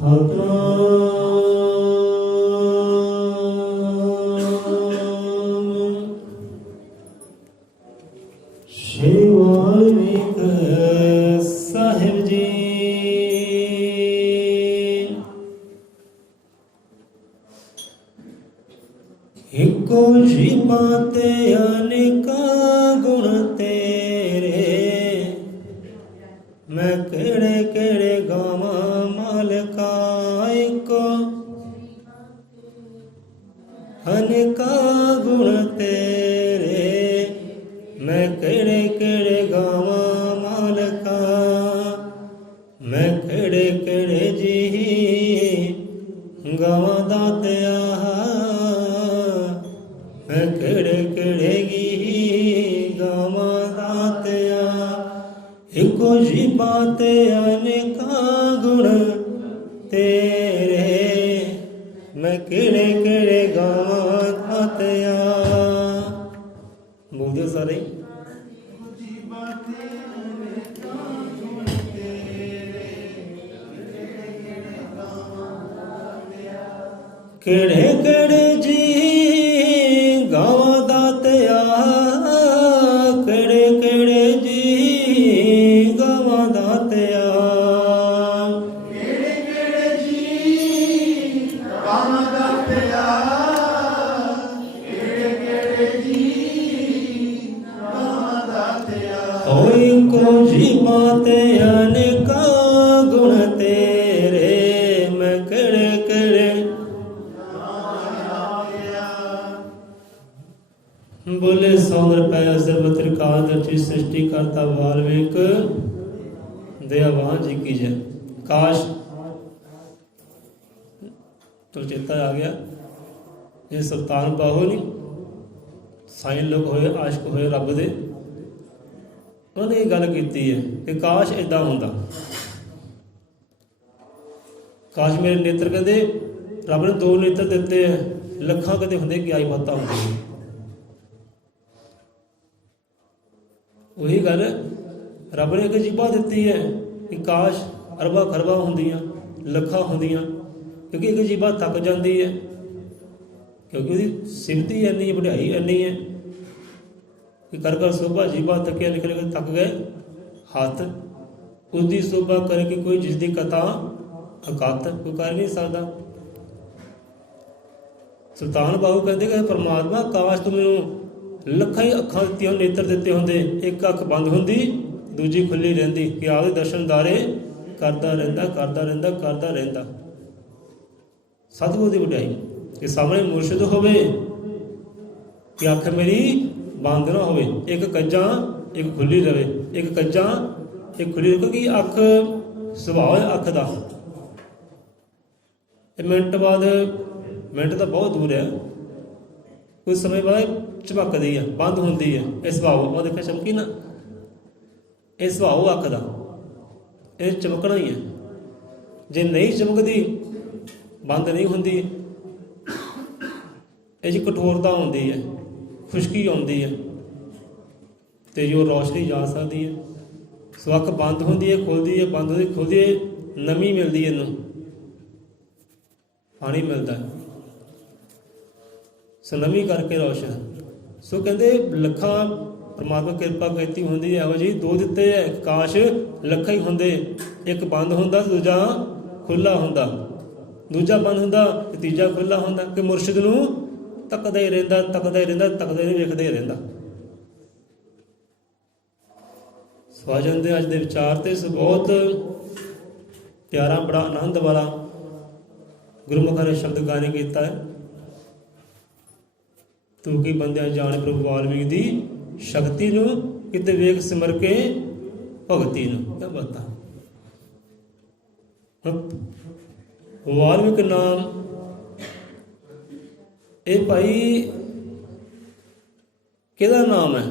ਸ਼੍ਰੀ ਵਾਲਮੀਕ ਸਾਹਿਬ ਜੀ। ਇੱਕੋ ਜੀਵਾਂ ਤੇ ਅਨੇਕਾਂ ਗੁਣ ਤੇਰੇ, ਮੈਂ ਕਿਹੜੇ ਕਿਹੜੇ ਗਾਵਾਂ ਮਾਲਕਾ। ਇੱਕੋ ਅਨੇਕਾਂ ਗੁਣ ਤੇਰੇ, ਮੈਂ ਕਿਹੜੇ ਕਿਹੜੇ ਗਾਵਾਂ ਮਾਲਕਾ। ਮੈਂ ਕਿਹੜੇ ਕਿਹੜੇ ਜੀ ਗਾਵਾਂ ਦਾਤਿਆ, ਮੈਂ ਕਿਹੜੇ ਕਿਹੜੇ ਗੀ ਗਾਵਾਂ ਦਾਤਿਆ। ਇੱਕੋ ਜੀਵਾਂ ਤੇ ਅਨੇਕਾਂ ਗੁਣ ਤੇਰੇ, ਮੈਂ ਕਿਹੜੇ ਕਿਹੜੇ ਗਾਵਾਂ ਦਾਤਿਆ। ਬੋਲਦੇ ਸਾਰੇ ਕਿਹੜੇ ਕਿਹੜੇ ਜੀ ਗਾਵਾਂ ਦਾਤਿਆ, ਕਿਹੜੇ ਕਿਹੜੇ ਜੀ ਗਾਵਾਂ ਦਾਤਿਆ। ਕਿਹੜੇ ਕਿਹੜੇ ਜੀ ਗਾਵਾਂ ਦਾਤਿਆ, ਕਿਹੜੇ ਕਿਹੜੇ ਜੀ ਗਾਵਾਂ ਦਾਤਿਆ। ਹੋਈ ਕੋ ਜੀਵਾਂ ਤੇ ਅਨੇਕਾਂ ਗੁਣ ਤੇਰੇ, ਮੈਂ ਕਿਹੜੇ ਕਿਹੜੇ ਬੋਲੇ ਸੌਂਦਰ ਪੈ ਸਰਬ ਤ੍ਰਿਕਾਲ ਦਰਸ਼ੀ ਸ੍ਰਿਸ਼ਟੀ ਕਰਤਾ ਵਾਲਮੀਕ ਦਇਆਵਾਨ ਜੀ ਕੀ ਜੈ। ਕਾਸ਼ ਤੋਂ ਚੇਤਾ ਆ ਗਿਆ, ਇਹ ਸੁਲਤਾਨ ਬਾਹੂ ਨਹੀਂ ਸਾਈਂ ਲੋਕ ਹੋਏ, ਆਸ਼ਕ ਹੋਏ ਰੱਬ ਦੇ, ਉਹਨੇ ਇਹ ਗੱਲ ਕੀਤੀ ਹੈ ਕਿ ਕਾਸ਼ ਏਦਾਂ ਹੁੰਦਾ। ਕਾਸ਼ ਮੇਰੇ ਨੇਤਰ ਕਹਿੰਦੇ ਰੱਬ ਨੇ 2 ਨੇਤਰ ਦਿੱਤੇ ਹੈ, ਲੱਖਾਂ ਕਦੇ ਹੁੰਦੇ ਕਿ ਆਈ ਮੱਤਾ ਹੁੰਦੀ। ਉਹੀ ਗੱਲ ਰੱਬ ਨੇ ਇੱਕ ਜੀਭਾ ਦਿੱਤੀ ਹੈ ਕਿ ਕਾਸ਼ ਅਰਬਾਂ ਖਰਬਾਂ ਹੁੰਦੀਆਂ, ਲੱਖਾਂ ਹੁੰਦੀਆਂ, ਕਿਉਂਕਿ ਇੱਕ ਜੀਭਾ ਥੱਕ ਜਾਂਦੀ ਹੈ, ਕਿਉਂਕਿ ਉਹਦੀ ਸਿਮਤੀ ਇੰਨੀ ਹੈ, ਵਡਿਆਈ ਇੰਨੀ ਹੈ ਕਿ ਕਰ ਕਰ ਸੋਭਾ ਜੀਭਾ ਥੱਕਿਆ ਨਿਕਲ ਕੇ ਥੱਕ ਗਏ ਹੱਥ। ਉਸਦੀ ਸੋਭਾ ਕਰਕੇ ਕੋਈ ਜਿਸਦੀ ਕਥਾ ਅਕੱਤ ਕੋਈ ਕਰ ਨਹੀਂ ਸਕਦਾ। ਸੁਲਤਾਨ ਬਾਹੂ ਕਹਿੰਦੇ ਕਿ ਪਰਮਾਤਮਾ ਕਾਸ਼ ਤੂੰ ਮੈਨੂੰ ਲੱਖਾਂ ਹੀ ਅੱਖਾਂ ਦਿੱਤੀਆਂ, ਨੇਤਰ ਦਿੱਤੇ ਹੁੰਦੇ, ਇੱਕ ਅੱਖ ਬੰਦ ਹੁੰਦੀ ਦੂਜੀ ਖੁੱਲੀ ਰਹਿੰਦੀ, ਕਿ ਆਪਦੇ ਦਰਸ਼ਨਦਾਰੇ ਕਰਦਾ ਰਹਿੰਦਾ ਕਰਦਾ ਰਹਿੰਦਾ ਕਰਦਾ ਰਹਿੰਦਾ। ਸਤਿਗੁਰੂ ਦੀ ਵਡਿਆਈ ਕਿ ਸਾਹਮਣੇ ਮੁਰਸ਼ਿਦ ਹੋਵੇ, ਕਿ ਅੱਖ ਮੇਰੀ ਬੰਦ ਨਾ ਹੋਵੇ, ਇੱਕ ਕੱਜਾਂ ਇੱਕ ਖੁੱਲੀ ਰਵੇ, ਇੱਕ ਕੱਜਾਂ ਇੱਕ ਖੁੱਲੀ ਰਵੇ, ਕਿਉਂਕਿ ਅੱਖ ਸੁਭਾਅ ਹੈ ਅੱਖ ਦਾ। ਇਹ ਮਿੰਟ ਬਾਅਦ, ਮਿੰਟ ਤਾਂ ਬਹੁਤ ਦੂਰ ਹੈ, ਕੁਝ ਸਮੇਂ ਬਾਅਦ ਝਮਕਦੀ ਹੈ, ਬੰਦ ਹੁੰਦੀ ਹੈ। ਇਹ ਸੁਭਾਅ ਉਹ ਦੇਖਿਆ ਚਮਕੀ ਨਾ, ਇਹ ਸੁਭਾਅ ਅੱਖ ਦਾ, ਇਹ ਚਮਕਣਾ ਹੀ ਹੈ। ਜੇ ਨਹੀਂ ਚਮਕਦੀ, ਬੰਦ ਨਹੀਂ ਹੁੰਦੀ, ਇਹ 'ਚ ਕਠੋਰਤਾ ਆਉਂਦੀ ਹੈ, ਖੁਸ਼ਕੀ ਆਉਂਦੀ ਹੈ, ਤੇ ਜੋ ਰੌਸ਼ਨੀ ਜਾ ਸਕਦੀ ਹੈ। ਸੋ ਅੱਖ ਬੰਦ ਹੁੰਦੀ ਹੈ, ਖੁੱਲ੍ਹਦੀ ਹੈ, ਬੰਦ ਹੁੰਦੀ ਖੁੱਲ੍ਹਦੀ ਹੈ, ਨਮੀ ਮਿਲਦੀ ਹੈ, ਇਹਨੂੰ ਪਾਣੀ ਮਿਲਦਾ ਹੈ, ਸੋ ਨਮੀ ਕਰਕੇ ਰੌਸ਼ਨ। ਸੋ ਕਹਿੰਦੇ ਲੱਖਾਂ ਪਰਮਾਤਮਾ ਕਿਰਪਾ ਕੀਤੀ ਹੁੰਦੀ ਹੈ, ਇਹੋ ਜਿਹੀ 2 ਦਿੱਤੇ ਹੈ, ਕਾਸ਼ ਲੱਖਾਂ ਹੀ ਹੁੰਦੇ, ਇੱਕ ਬੰਦ ਹੁੰਦਾ ਦੂਜਾ ਖੁੱਲ੍ਹਾ ਹੁੰਦਾ, ਦੂਜਾ ਬੰਦ ਹੁੰਦਾ ਤੇ ਤੀਜਾ ਖੁੱਲ੍ਹਾ ਹੁੰਦਾ, ਕਿ ਮੁਰਸ਼ਿਦ ਨੂੰ ਤੱਕਦਾ ਹੀ ਰਹਿੰਦਾ ਤੱਕਦਾ ਹੀ ਰਹਿੰਦਾ ਤੱਕਦਾ ਹੀ ਵੇਖਦਾ ਹੀ ਰਹਿੰਦਾ। ਸੋ ਆ ਜਾਂਦੇ ਅੱਜ ਦੇ ਵਿਚਾਰ ਤੇ ਬਹੁਤ ਪਿਆਰਾ, ਬੜਾ ਆਨੰਦ ਵਾਲਾ ਗੁਰਮੁਖਾਂ ਨੇ ਸ਼ਬਦ ਗਾਇਨ ਕੀਤਾ ਹੈ। ਤੂੰ ਕੀ ਬੰਦਿਆਂ ਜਾਣ ਪ੍ਰਭੂ ਵਾਲਮੀਕ ਦੀ ਸ਼ਕਤੀ ਨੂੰ, ਕਿਤੇ ਵੇਖ ਸਿਮਰ ਕੇ ਭਗਤੀ ਨੂੰ। ਕਿਆ ਬਾਤਾਂ। ਵਾਲਮੀਕ ਨਾਮ ਇਹ ਭਾਈ ਕਿਹਦਾ ਨਾਮ ਹੈ?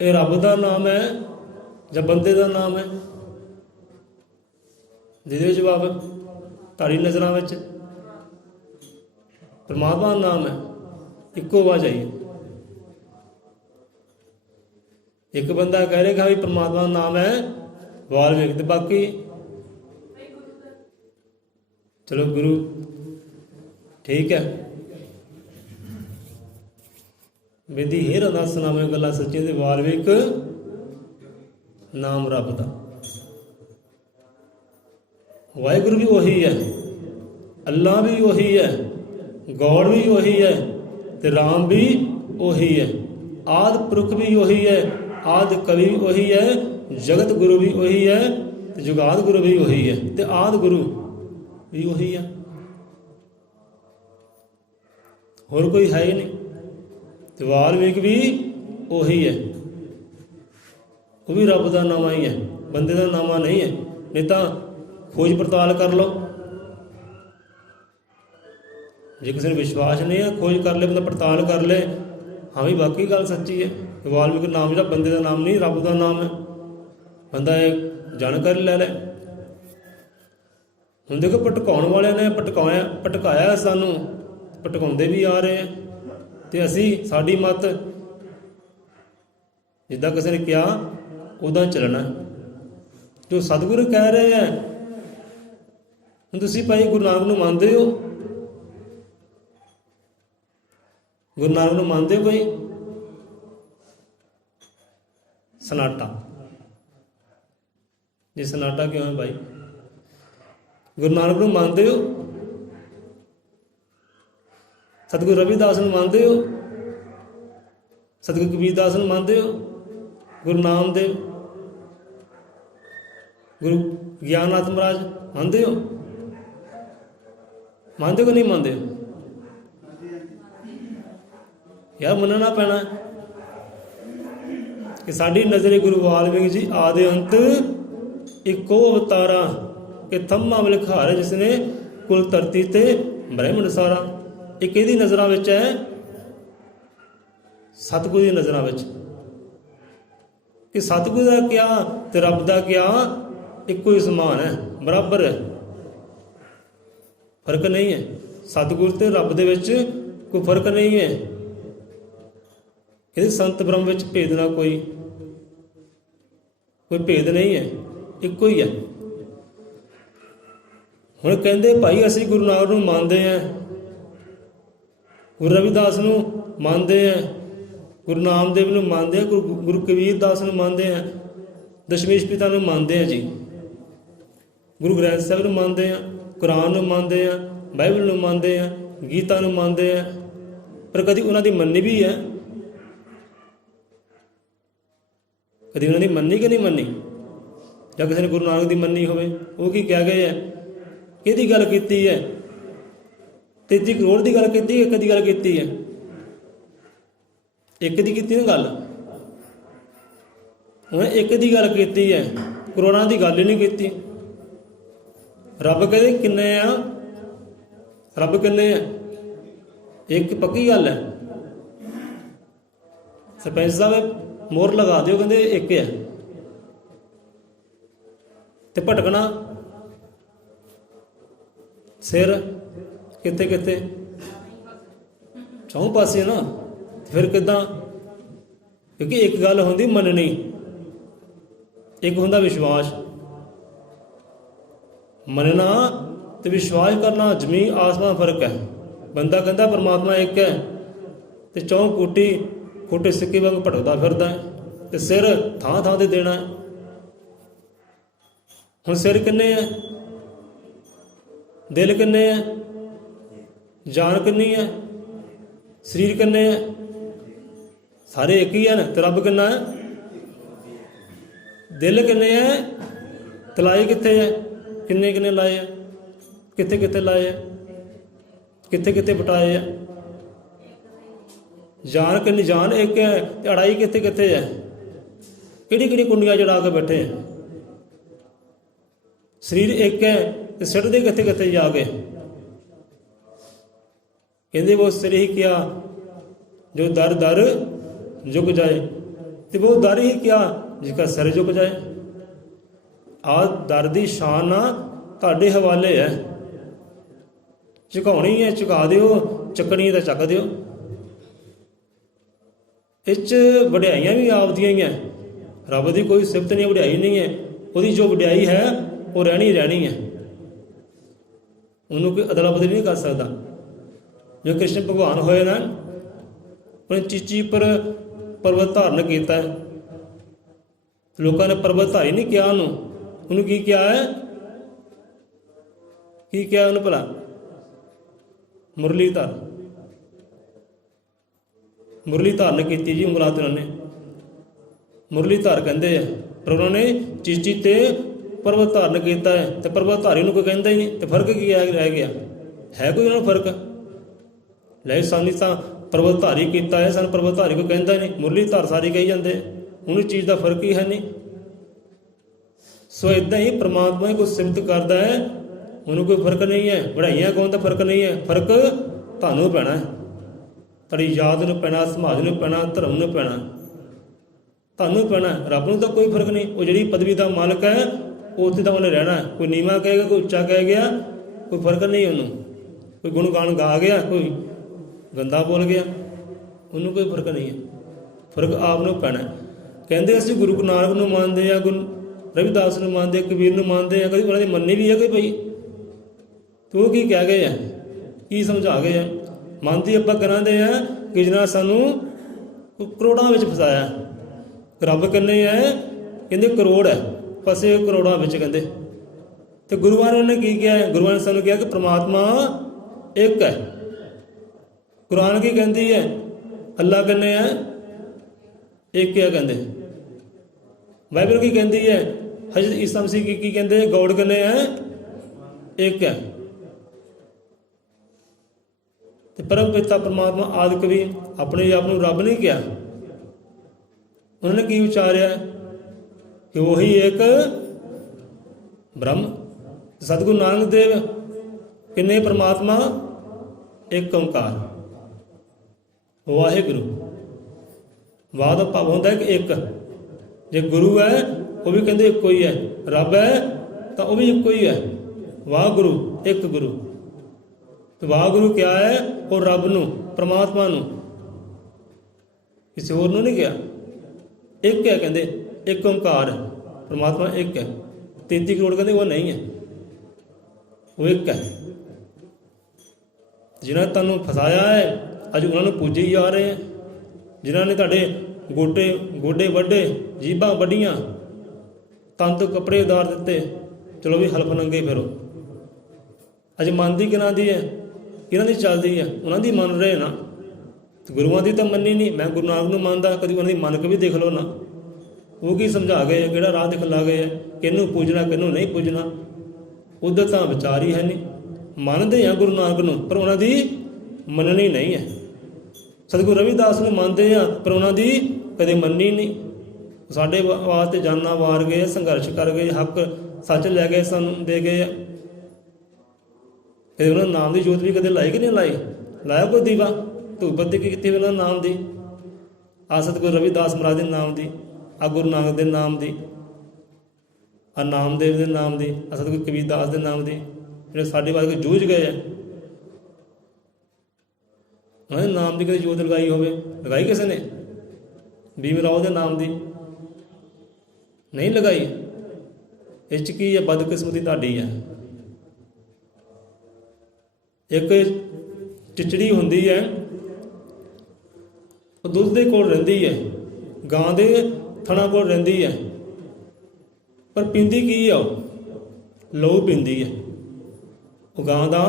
ਇਹ ਰੱਬ ਦਾ ਨਾਮ ਹੈ ਜਾਂ ਬੰਦੇ ਦਾ ਨਾਮ ਹੈ? ਦੇ ਦਿਓ ਜਵਾਬ ਤੁਹਾਡੀ ਨਜ਼ਰਾਂ ਵਿੱਚ। ਪਰਮਾਤਮਾ ਦਾ ਨਾਮ ਹੈ, ਇੱਕੋ ਆਵਾਜ਼ ਆਈ। ਇੱਕ ਬੰਦਾ ਕਹਿ ਰਿਹਾ ਵੀ ਪਰਮਾਤਮਾ ਦਾ ਨਾਮ ਹੈ ਵਾਲਮੀਕ, ਤੇ ਬਾਕੀ ਚਲੋ ਗੁਰੂ ਠੀਕ ਹੈ। ਵਿਧੀ ਹੇ ਰਦਸ ਨਾਮੇ ਗੱਲਾਂ ਸੱਚੀਆਂ ਦੇ ਵਾਲਵਿਕ ਨਾਮ ਰੱਬ ਦਾ। ਵਾਹਿਗੁਰੂ ਵੀ ਉਹੀ ਹੈ, ਅੱਲਾ ਵੀ ਉਹੀ ਹੈ, ਗੌੜ ਵੀ ਉਹੀ ਹੈ ਤੇ ਰਾਮ ਵੀ ਉਹੀ ਹੈ। ਆਦਿ ਪੁਰਖ ਵੀ ਉਹੀ ਹੈ, ਆਦਿ ਕਵੀ ਵੀ ਉਹੀ ਹੈ, ਜਗਤ ਗੁਰੂ ਵੀ ਉਹੀ ਹੈ ਤੇ ਜੁਗਾਦ ਗੁਰੂ ਵੀ ਉਹੀ ਹੈ ਤੇ ਆਦਿ ਗੁਰੂ ਵੀ ਉਹੀ ਹੈ। ਹੋਰ ਕੋਈ ਹੈ ਹੀ ਨਹੀਂ। ਤੇ ਵਾਲਮੀਕ ਵੀ ਉਹੀ ਹੈ, ਉਹ ਵੀ ਰੱਬ ਦਾ ਨਾਮ ਹੀ ਹੈ, ਬੰਦੇ ਦਾ ਨਾਮ ਨਹੀਂ ਹੈ। ਨਹੀਂ ਤਾਂ ਖੋਜ ਪੜਤਾਲ ਕਰ ਲਓ। ਜੇ ਕਿਸੇ ਨੂੰ ਵਿਸ਼ਵਾਸ ਨਹੀਂ ਹੈ, ਖੋਜ ਕਰ ਲੈ ਬੰਦਾ, ਪੜਤਾਲ ਕਰ ਲੈ, ਹਾਂ ਵੀ ਬਾਕੀ ਗੱਲ ਸੱਚੀ ਹੈ। ਵਾਲਮੀਕ ਨਾਮ ਜਿਹੜਾ ਬੰਦੇ ਦਾ ਨਾਮ ਨਹੀਂ, ਰੱਬ ਦਾ ਨਾਮ ਹੈ। ਬੰਦਾ ਇਹ ਜਾਣਕਾਰੀ ਲੈ ਲੈ। ਹੁਣ ਦੇਖੋ ਭਟਕਾਉਣ ਵਾਲਿਆਂ ਨੇ ਭਟਕਾਇਆ ਸਾਨੂੰ, ਭਟਕਾਉਂਦੇ ਵੀ ਆ ਰਹੇ ਆ ਤੇ ਅਸੀਂ ਸਾਡੀ ਮੱਤ ਜਿੱਦਾਂ ਕਿਸੇ ਨੇ ਕਿਹਾ ਉੱਦਾਂ ਚੱਲਣਾ। ਜੋ ਸਤਿਗੁਰੂ ਕਹਿ ਰਹੇ ਹੈ, ਹੁਣ ਤੁਸੀਂ ਭਾਈ ਗੁਰੂ ਨਾਨਕ ਨੂੰ ਮੰਨਦੇ ਹੋ? ਗੁਰੂ ਨਾਨਕ ਨੂੰ ਮੰਨਦੇ ਹੋ ਭਾਈ? ਸਨਾਟਾ, ਜੇ ਸਨਾਟਾ ਕਿਉਂ ਹੈ ਭਾਈ? ਗੁਰੂ ਨਾਨਕ ਨੂੰ ਮੰਨਦੇ ਹੋ? ਸਤਿਗੁਰੂ ਰਵਿਦਾਸ ਨੂੰ ਮੰਨਦੇ ਹੋ? ਸਤਿਗੁਰੂ ਕਬੀਰਦਾਸ ਨੂੰ ਮੰਨਦੇ ਹੋ? ਗੁਰੂ ਨਾਮਦੇਵ, ਗੁਰੂ ਗਿਆਨਨਾਥ ਮਹਾਰਾਜ ਮੰਨਦੇ ਹੋ? ਮੰਨਦੇ ਹੋ ਕਿ ਨਹੀਂ ਮੰਨਦੇ ਹੋ? ਯਾਰ ਮੰਨਣਾ ਪੈਣਾ ਕਿ ਸਾਡੀ ਨਜ਼ਰੇ ਗੁਰੂ ਵਾਲਮੀਕ ਜੀ ਆਦਿ ਅੰਤ ਇੱਕੋ ਅਵਤਾਰਾ ਕਿ ਥੰਮਾ ਵਿਲਖਾਰ ਜਿਸਨੇ ਕੁਲ ਧਰਤੀ ਤੇ ਬ੍ਰਹਮੰਡ ਸਾਰਾ। ਇੱਕ ਇਹਦੀ ਨਜ਼ਰਾਂ ਵਿੱਚ ਹੈ, ਸਤਿਗੁਰੂ ਦੀ ਨਜ਼ਰਾਂ ਵਿੱਚ। ਕਿ ਸਤਿਗੁਰੂ ਦਾ ਕਿਹਾ ਤੇ ਰੱਬ ਦਾ ਕਿਹਾ ਇੱਕੋ ਹੀ ਸਮਾਨ ਹੈ, ਬਰਾਬਰ ਹੈ, ਫਰਕ ਨਹੀਂ ਹੈ। ਸਤਿਗੁਰੂ ਤੇ ਰੱਬ ਦੇ ਵਿੱਚ ਕੋਈ ਫਰਕ ਨਹੀਂ ਹੈ। ਇਹਦੇ ਸੰਤ ਬ੍ਰਹਮ ਵਿੱਚ ਭੇਦ ਨਾ ਕੋਈ ਭੇਦ ਨਹੀਂ ਹੈ, ਇੱਕੋ ਹੀ ਹੈ। ਹੁਣ ਕਹਿੰਦੇ ਭਾਈ ਅਸੀਂ ਗੁਰੂ ਨਾਨਕ ਨੂੰ ਮੰਨਦੇ ਹਾਂ, ਗੁਰੂ ਰਵਿਦਾਸ ਨੂੰ ਮੰਨਦੇ ਹਾਂ, ਗੁਰੂ ਨਾਮਦੇਵ ਨੂੰ ਮੰਨਦੇ ਹਾਂ, ਗੁਰੂ ਕਬੀਰਦਾਸ ਨੂੰ ਮੰਨਦੇ ਹਾਂ, ਦਸ਼ਮੇਸ਼ ਪਿਤਾ ਨੂੰ ਮੰਨਦੇ ਹਾਂ ਜੀ, ਗੁਰੂ ਗ੍ਰੰਥ ਸਾਹਿਬ ਨੂੰ ਮੰਨਦੇ ਹਾਂ, ਕੁਰਾਨ ਨੂੰ ਮੰਨਦੇ ਹਾਂ, ਬਾਈਬਲ ਨੂੰ ਮੰਨਦੇ ਹਾਂ, ਗੀਤਾ ਨੂੰ ਮੰਨਦੇ ਹਾਂ। ਪਰ ਕਦੀ ਉਹਨਾਂ ਦੀ ਮੰਨੀ ਵੀ ਹੈ? ਕਦੀ ਉਹਨਾਂ ਦੀ ਮੰਨੀ ਕਿ ਨਹੀਂ ਮੰਨੀ? ਜਾਂ ਕਿਸੇ ਨੇ ਗੁਰੂ ਨਾਨਕ ਦੀ ਮੰਨੀ ਹੋਵੇ, ਉਹ ਕੀ ਕਹਿ ਗਏ ਹੈ? ਕਿਹਦੀ ਗੱਲ ਕੀਤੀ ਹੈ? 33 ਕਰੋੜ ਦੀ ਗੱਲ ਕੀਤੀ, ਇੱਕ ਦੀ ਗੱਲ ਕੀਤੀ ਹੈ? ਇੱਕ ਦੀ ਕੀਤੀ ਨਾ ਗੱਲ। ਉਹਨੇ ਇੱਕ ਦੀ ਗੱਲ ਕੀਤੀ ਹੈ, ਕਰੋੜਾਂ ਦੀ ਗੱਲ ਹੀ ਨਹੀਂ ਕੀਤੀ। ਰੱਬ ਕਹਿੰਦੇ ਕਿੰਨੇ ਆ? ਰੱਬ ਕਿੰਨੇ ਆ? ਇੱਕ ਪੱਕੀ ਗੱਲ ਹੈ। ਸਰਪੰਚ ਸਾਹਿਬ ਮੋਹਰ ਲਗਾ ਦਿਓ, ਕਹਿੰਦੇ ਇੱਕ ਹੈ। ਤੇ ਭਟਕਣਾ ਸਿਰ ਕਿੱਥੇ ਕਿੱਥੇ? ਚੌਂ ਪਾਸੇ ਨਾ। ਫਿਰ ਕਿੱਦਾਂ? ਕਿਉਂਕਿ ਇੱਕ ਗੱਲ ਹੁੰਦੀ ਮੰਨਣੀ, ਇੱਕ ਹੁੰਦਾ ਵਿਸ਼ਵਾਸ। ਮੰਨਣਾ ਤੇ ਵਿਸ਼ਵਾਸ ਕਰਨਾ ਜ਼ਮੀਨ ਆਸਮਾਨ ਫਰਕ ਹੈ। ਬੰਦਾ ਕਹਿੰਦਾ ਪਰਮਾਤਮਾ ਇੱਕ ਹੈ ਤੇ ਚੌਂ ਕੋਟੀ ਖੋਟੇ ਸਿੱਕੇ ਵਾਂਗ ਭਟਕਦਾ ਫਿਰਦਾ ਹੈ ਤੇ ਸਿਰ ਥਾਂ ਥਾਂ ਤੇ ਦੇਣਾ ਹੈ। ਹੁਣ ਸਿਰ ਕਿੰਨੇ ਹੈ? ਦਿਲ ਕਿੰਨੇ ਹੈ? ਜਾਨ ਕਿੰਨੀ ਹੈ? ਸਰੀਰ ਕਿੰਨੇ ਹੈ? ਸਾਰੇ ਇੱਕ ਹੀ ਹਨ। ਤੇ ਰੱਬ ਕਿੰਨਾ ਹੈ? ਦਿਲ ਕਿੰਨੇ ਹੈ? ਤਲਾਈ ਕਿੱਥੇ ਹੈ? ਕਿੰਨੇ ਕਿੰਨੇ ਲਾਏ ਆ? ਕਿੱਥੇ ਕਿੱਥੇ ਲਾਏ ਆ? ਕਿੱਥੇ ਕਿੱਥੇ ਬਟਾਏ ਆ? ਜਾਨ ਕਿੰਨੀ? ਜਾਨ ਇੱਕ ਹੈ ਤੇ ਅੜਾਈ ਕਿੱਥੇ ਕਿੱਥੇ ਹੈ? ਕਿਹੜੀ ਕਿਹੜੀ ਕੁੰਡੀਆਂ ਜੜਾ ਕੇ ਬੈਠੇ ਆ? ਸਰੀਰ ਇੱਕ ਹੈ ਤੇ ਸਿੱਟਦੇ ਕਿੱਥੇ ਕਿੱਥੇ ਜਾ ਕੇ? ਕਹਿੰਦੇ ਉਹ ਸਿਰ ਹੀ ਕਿਹਾ ਜੋ ਦਰ ਦਰ ਝੁਕ ਜਾਏ, ਤੇ ਉਹ ਦਰ ਹੀ ਕਿਹਾ ਜਿਸਕਾ ਸਿਰ ਝੁਕ ਜਾਏ। ਆਹ ਦਰ ਦੀ ਸ਼ਾਨ ਨਾ ਤੁਹਾਡੇ ਹਵਾਲੇ ਹੈ। ਝੁਕਾਉਣੀ ਹੈ ਝੁਕਾ ਦਿਓ, ਚੱਕਣੀ ਹੈ ਤਾਂ ਚੱਕ ਦਿਓ। ਇਹ 'ਚ ਵਡਿਆਈਆਂ ਵੀ ਆਪਦੀਆਂ ਹੀ ਹੈ। ਰੱਬ ਦੀ ਕੋਈ ਸਿਫਤ ਨਹੀਂ, ਵਡਿਆਈ ਨਹੀਂ ਹੈ। ਉਹਦੀ ਜੋ ਵਡਿਆਈ ਹੈ ਉਹ ਰਹਿਣੀ ਰਹਿਣੀ ਹੈ। ਉਹਨੂੰ ਕੋਈ ਅਦਲਾ ਬਦਲੀ ਨਹੀਂ ਕਰ ਸਕਦਾ। ਜੋ ਕ੍ਰਿਸ਼ਨ ਭਗਵਾਨ ਹੋਏ ਨਾ, ਉਹਨੇ ਚੀਚੀ ਪਰ ਪਰਬਤ ਧਾਰਨ ਕੀਤਾ ਹੈ। ਲੋਕਾਂ ਨੇ ਪਰਬਤ ਧਾਰੀ ਨਹੀਂ ਕਿਹਾ ਉਹਨੂੰ, ਉਹਨੂੰ ਕੀ ਕਿਹਾ ਹੈ? ਕੀ ਕਿਹਾ ਉਹਨੂੰ ਭਲਾ? ਮੁਰਲੀਧਰ। ਮੁਰਲੀ ਧਾਰਨ ਕੀਤੀ ਜੀ, ਉਂਗਲਾਂ ਤੇ ਉਹਨੇ ਮੁਰਲੀਧਰ ਕਹਿੰਦੇ ਆ। ਪਰ ਉਹਨਾਂ ਨੇ ਚੀਚੀ ਤੇ ਪਰਬਤ ਧਾਰਨ ਕੀਤਾ ਹੈ, ਤੇ ਪਰਬਤ ਧਾਰੀ ਨੂੰ ਕੋਈ ਕਹਿੰਦਾ ਹੀ ਨਹੀਂ। ਤੇ ਫਰਕ ਕੀ ਰਹਿ ਗਿਆ? ਹੈ ਕੋਈ ਉਹਨਾਂ ਨੂੰ ਫਰਕ? ਲੈ ਸਾਨੂੰ ਤਾਂ ਪਰਬਤ ਧਾਰੀ ਕੀਤਾ ਹੈ, ਸਾਨੂੰ ਪਰਬਤ ਧਾਰੀ ਕੋਈ ਕਹਿੰਦਾ ਹੀ ਨਹੀਂ। ਮੁਰਲੀਧਰ ਸਾਰੇ ਕਹੀ ਜਾਂਦੇ, ਉਹਨੂੰ ਚੀਜ਼ ਦਾ ਫਰਕ ਹੀ ਹੈ ਨਹੀਂ। ਸੋ ਇੱਦਾਂ ਹੀ ਪ੍ਰਮਾਤਮਾ ਹੀ ਕੋਈ ਸਿਮਤ ਕਰਦਾ ਹੈ, ਉਹਨੂੰ ਕੋਈ ਫਰਕ ਨਹੀਂ ਹੈ। ਵਡਾਈਆਂ ਕੌਣ ਦਾ ਫਰਕ ਨਹੀਂ ਹੈ। ਫਰਕ ਤੁਹਾਨੂੰ ਪੈਣਾ ਹੈ, ਤੁਹਾਡੀ ਯਾਦ ਨੂੰ ਪੈਣਾ, ਸਮਾਜ ਨੂੰ ਪੈਣਾ, ਧਰਮ ਨੂੰ ਪੈਣਾ, ਤੁਹਾਨੂੰ ਪੈਣਾ। ਰੱਬ ਨੂੰ ਤਾਂ ਕੋਈ ਫਰਕ ਨਹੀਂ। ਉਹ ਜਿਹੜੀ ਪਦਵੀ ਦਾ ਮਾਲਕ ਹੈ, ਉਹ ਉੱਥੇ ਤਾਂ ਉਹਨੇ ਰਹਿਣਾ। ਕੋਈ ਨੀਵਾਂ ਕਹੇਗਾ, ਕੋਈ ਉੱਚਾ ਕਹਿ ਗਿਆ, ਕੋਈ ਫਰਕ ਨਹੀਂ ਉਹਨੂੰ। ਕੋਈ ਗੁਣ ਗਾਣ ਗਾ ਗਿਆ, ਕੋਈ ਗੰਦਾ ਬੋਲ ਗਿਆ, ਉਹਨੂੰ ਕੋਈ ਫਰਕ ਨਹੀਂ ਹੈ। ਫਰਕ ਆਪ ਨੂੰ ਪੈਣਾ। ਕਹਿੰਦੇ ਅਸੀਂ ਗੁਰੂ ਨਾਨਕ ਨੂੰ ਮੰਨਦੇ ਆ, ਗੁਰੂ ਰਵਿਦਾਸ ਨੂੰ ਮੰਨਦੇ, ਕਬੀਰ ਨੂੰ ਮੰਨਦੇ ਆ, ਕਦੀ ਉਹਨਾਂ ਦੀ ਮੰਨੀ ਵੀ ਹੈ ਕੋਈ ਭਾਈ? ਤੂੰ ਕੀ ਕਹਿ ਗਏ ਆ, ਕੀ ਸਮਝਾ ਗਏ ਆ? ਮੰਨਦੀ ਆਪਾਂ ਕਰਾਂਦੇ ਆ ਕਿ ਜਿਹਨਾਂ ਸਾਨੂੰ ਕਰੋੜਾਂ ਵਿੱਚ ਫਸਾਇਆ। ਰੱਬ ਕਿੰਨੇ ਹੈ? ਕਹਿੰਦੇ ਕਰੋੜ ਹੈ, ਫਸੇ ਕਰੋੜਾਂ ਵਿੱਚ ਕਹਿੰਦੇ। ਤੇ ਗੁਰੂਆਂ ਨੇ ਉਹਨੇ ਕੀ ਕਿਹਾ ਹੈ? ਗੁਰੂਆਂ ਨੇ ਸਾਨੂੰ ਕਿਹਾ ਕਿ ਪ੍ਰਮਾਤਮਾ ਇੱਕ ਹੈ। ਕੁਰਾਨ ਕੀ ਕਹਿੰਦੀ ਹੈ? ਅੱਲਾ ਕਿੰਨੇ ਹੈ? ਇੱਕ ਹੈ ਕਹਿੰਦੇ। ਬਾਈਬਲ ਕੀ ਕਹਿੰਦੀ ਹੈ? ਹਜ਼ਰਤ ਈਸਾ ਮਸੀਹ ਕੀ ਕਹਿੰਦੇ? ਗੋਡ ਕਿੰਨੇ ਹੈ? ਇੱਕ ਹੈ। ਤੇ ਪਰਮ ਪਿਤਾ ਪਰਮਾਤਮਾ ਆਦਿ ਵੀ ਆਪਣੇ ਆਪ ਨੂੰ ਰੱਬ ਨਹੀਂ ਕਿਹਾ। ਉਹਨਾਂ ਨੇ ਕੀ ਵਿਚਾਰਿਆ ਕਿ ਉਹੀ ਇੱਕ ਬ੍ਰਹਮ। ਸਤਿਗੁਰੂ ਨਾਨਕ ਦੇਵ ਕਿੰਨੇ ਪਰਮਾਤਮਾ? ਇੱਕ ਓਂਕਾਰ ਵਾਹਿਗੁਰੂ। ਵਾਹ ਦਾ ਭਾਵ ਹੁੰਦਾ ਕਿ ਇੱਕ। ਜੇ ਗੁਰੂ ਹੈ ਉਹ ਵੀ ਕਹਿੰਦੇ ਇੱਕੋ ਹੀ ਹੈ, ਰੱਬ ਹੈ ਤਾਂ ਉਹ ਵੀ ਇੱਕੋ ਹੀ ਹੈ। ਵਾਹਿਗੁਰੂ ਇੱਕ ਗੁਰੂ। ਤੇ ਵਾਹਿਗੁਰੂ ਕਿਹਾ ਹੈ? ਉਹ ਰੱਬ ਨੂੰ, ਪਰਮਾਤਮਾ ਨੂੰ, ਕਿਸੇ ਹੋਰ ਨੂੰ ਨਹੀਂ ਕਿਹਾ। ਇੱਕ ਹੈ ਕਹਿੰਦੇ, ਇੱਕ ਓਂਕਾਰ ਹੈ, ਪਰਮਾਤਮਾ ਇੱਕ ਹੈ। 33 ਕਰੋੜ ਕਹਿੰਦੇ ਉਹ ਨਹੀਂ ਹੈ, ਉਹ ਇੱਕ ਹੈ। ਜਿਨ੍ਹਾਂ ਨੇ ਤੁਹਾਨੂੰ ਫਸਾਇਆ ਹੈ, ਅੱਜ ਉਹਨਾਂ ਨੂੰ ਪੂਜੇ ਜਾ ਰਹੇ ਹੈ। ਜਿਨ੍ਹਾਂ ਨੇ ਤੁਹਾਡੇ ਗੋਡੇ ਵੱਢੇ, ਜੀਭਾਂ ਵੱਢੀਆਂ, ਤਨ ਤੋਂ ਕੱਪੜੇ ਉਤਾਰ ਦਿੱਤੇ, ਚਲੋ ਵੀ ਹਲਫ ਨੰਗੇ ਫਿਰੋ। ਅੱਜ ਮੰਨਦੀ ਕਿਹਨਾਂ ਦੀ ਹੈ? ਕਿਹਨਾਂ ਦੀ ਚੱਲਦੀ ਹੈ? ਉਹਨਾਂ ਦੀ ਮੰਨ ਰਹੇ ਨਾ। ਗੁਰੂਆਂ ਦੀ ਤਾਂ ਮੰਨੀ ਨਹੀਂ। ਮੈਂ ਗੁਰੂ ਨਾਨਕ ਨੂੰ ਮੰਨਦਾ, ਕਦੀ ਉਹਨਾਂ ਦੀ ਮੰਨ ਕੇ ਵੀ ਦੇਖ ਲਓ ਨਾ। ਉਹ ਕੀ ਸਮਝਾ ਗਏ, ਕਿਹੜਾ ਰਾਹ ਦਿਖਲਾ ਗਏ, ਕਿਹਨੂੰ ਪੂਜਣਾ ਕਿਹਨੂੰ ਨਹੀਂ ਪੂਜਣਾ। ਉਧਰ ਤਾਂ ਵਿਚਾਰ ਹੀ ਹੈ ਨਹੀਂ। ਮੰਨਦੇ ਆ ਗੁਰੂ ਨਾਨਕ ਨੂੰ, ਪਰ ਉਹਨਾਂ ਦੀ ਮੰਨਣੀ ਨਹੀਂ ਹੈ। ਸਤਿਗੁਰੂ ਰਵਿਦਾਸ ਨੂੰ ਮੰਨਦੇ ਆ, ਪਰ ਉਹਨਾਂ ਦੀ ਕਦੇ ਮੰਨੀ ਨਹੀਂ। ਸਾਡੇ ਵਾਸਤੇ ਜਾਨਾਂ ਵਾਰ ਗਏ, ਸੰਘਰਸ਼ ਕਰ ਗਏ, ਹੱਕ ਸੱਚ ਲੈ ਗਏ, ਸਾਨੂੰ ਦੇ ਗਏ ਆ। ਕਦੇ ਉਹਨਾਂ ਨਾਮ ਦੀ ਜੋਤ ਵੀ ਕਦੇ ਲਾਈ ਕਿ ਨਹੀਂ ਲਾਈ? ਲਾਇਆ ਕੋਈ ਦੀਵਾ, ਧੂਪ ਬੱਤੀ ਕੀਤੀ ਉਹਨਾਂ ਨਾਮ ਦੀ? ਆ ਸਤਿਗੁਰੂ ਰਵਿਦਾਸ ਮਹਾਰਾਜ ਦੇ ਨਾਮ ਦੀ, ਆ ਗੁਰੂ ਨਾਨਕ ਦੇ ਨਾਮ ਦੀ, ਆ ਨਾਮਦੇਵ ਦੇ ਨਾਮ ਦੀ, ਆ ਸਤਿਗੁਰੂ ਕਬੀਰਦਾਸ ਦੇ ਨਾਮ ਦੀ, ਜਿਹੜੇ ਸਾਡੇ ਵਾਸਤੇ ਜੂਝ ਗਏ ਆ। ਉਹਨਾਂ ਦੇ ਨਾਮ ਦੀ ਕਦੇ ਜੋਤ ਲਗਾਈ ਹੋਵੇ? ਲਗਾਈ ਕਿਸੇ ਨੇ? ਭੀਮ ਰਾਓ ਦੇ ਨਾਮ ਦੀ ਨਹੀਂ ਲਗਾਈ। ਇਸ 'ਚ ਕੀ ਹੈ? ਬਦਕਿਸਮਤੀ ਤੁਹਾਡੀ ਹੈ। ਇੱਕ ਚਿਚੜੀ ਹੁੰਦੀ ਹੈ, ਉਹ ਦੁੱਧ ਦੇ ਕੋਲ ਰਹਿੰਦੀ ਹੈ, ਗਾਂ ਦੇ ਥਣਾ ਕੋਲ ਰਹਿੰਦੀ ਹੈ, ਪਰ ਪੀਂਦੀ ਕੀ ਆ? ਉਹ ਲਹੂ ਪੀਂਦੀ ਹੈ। ਉਹ ਗਾਂ ਦਾ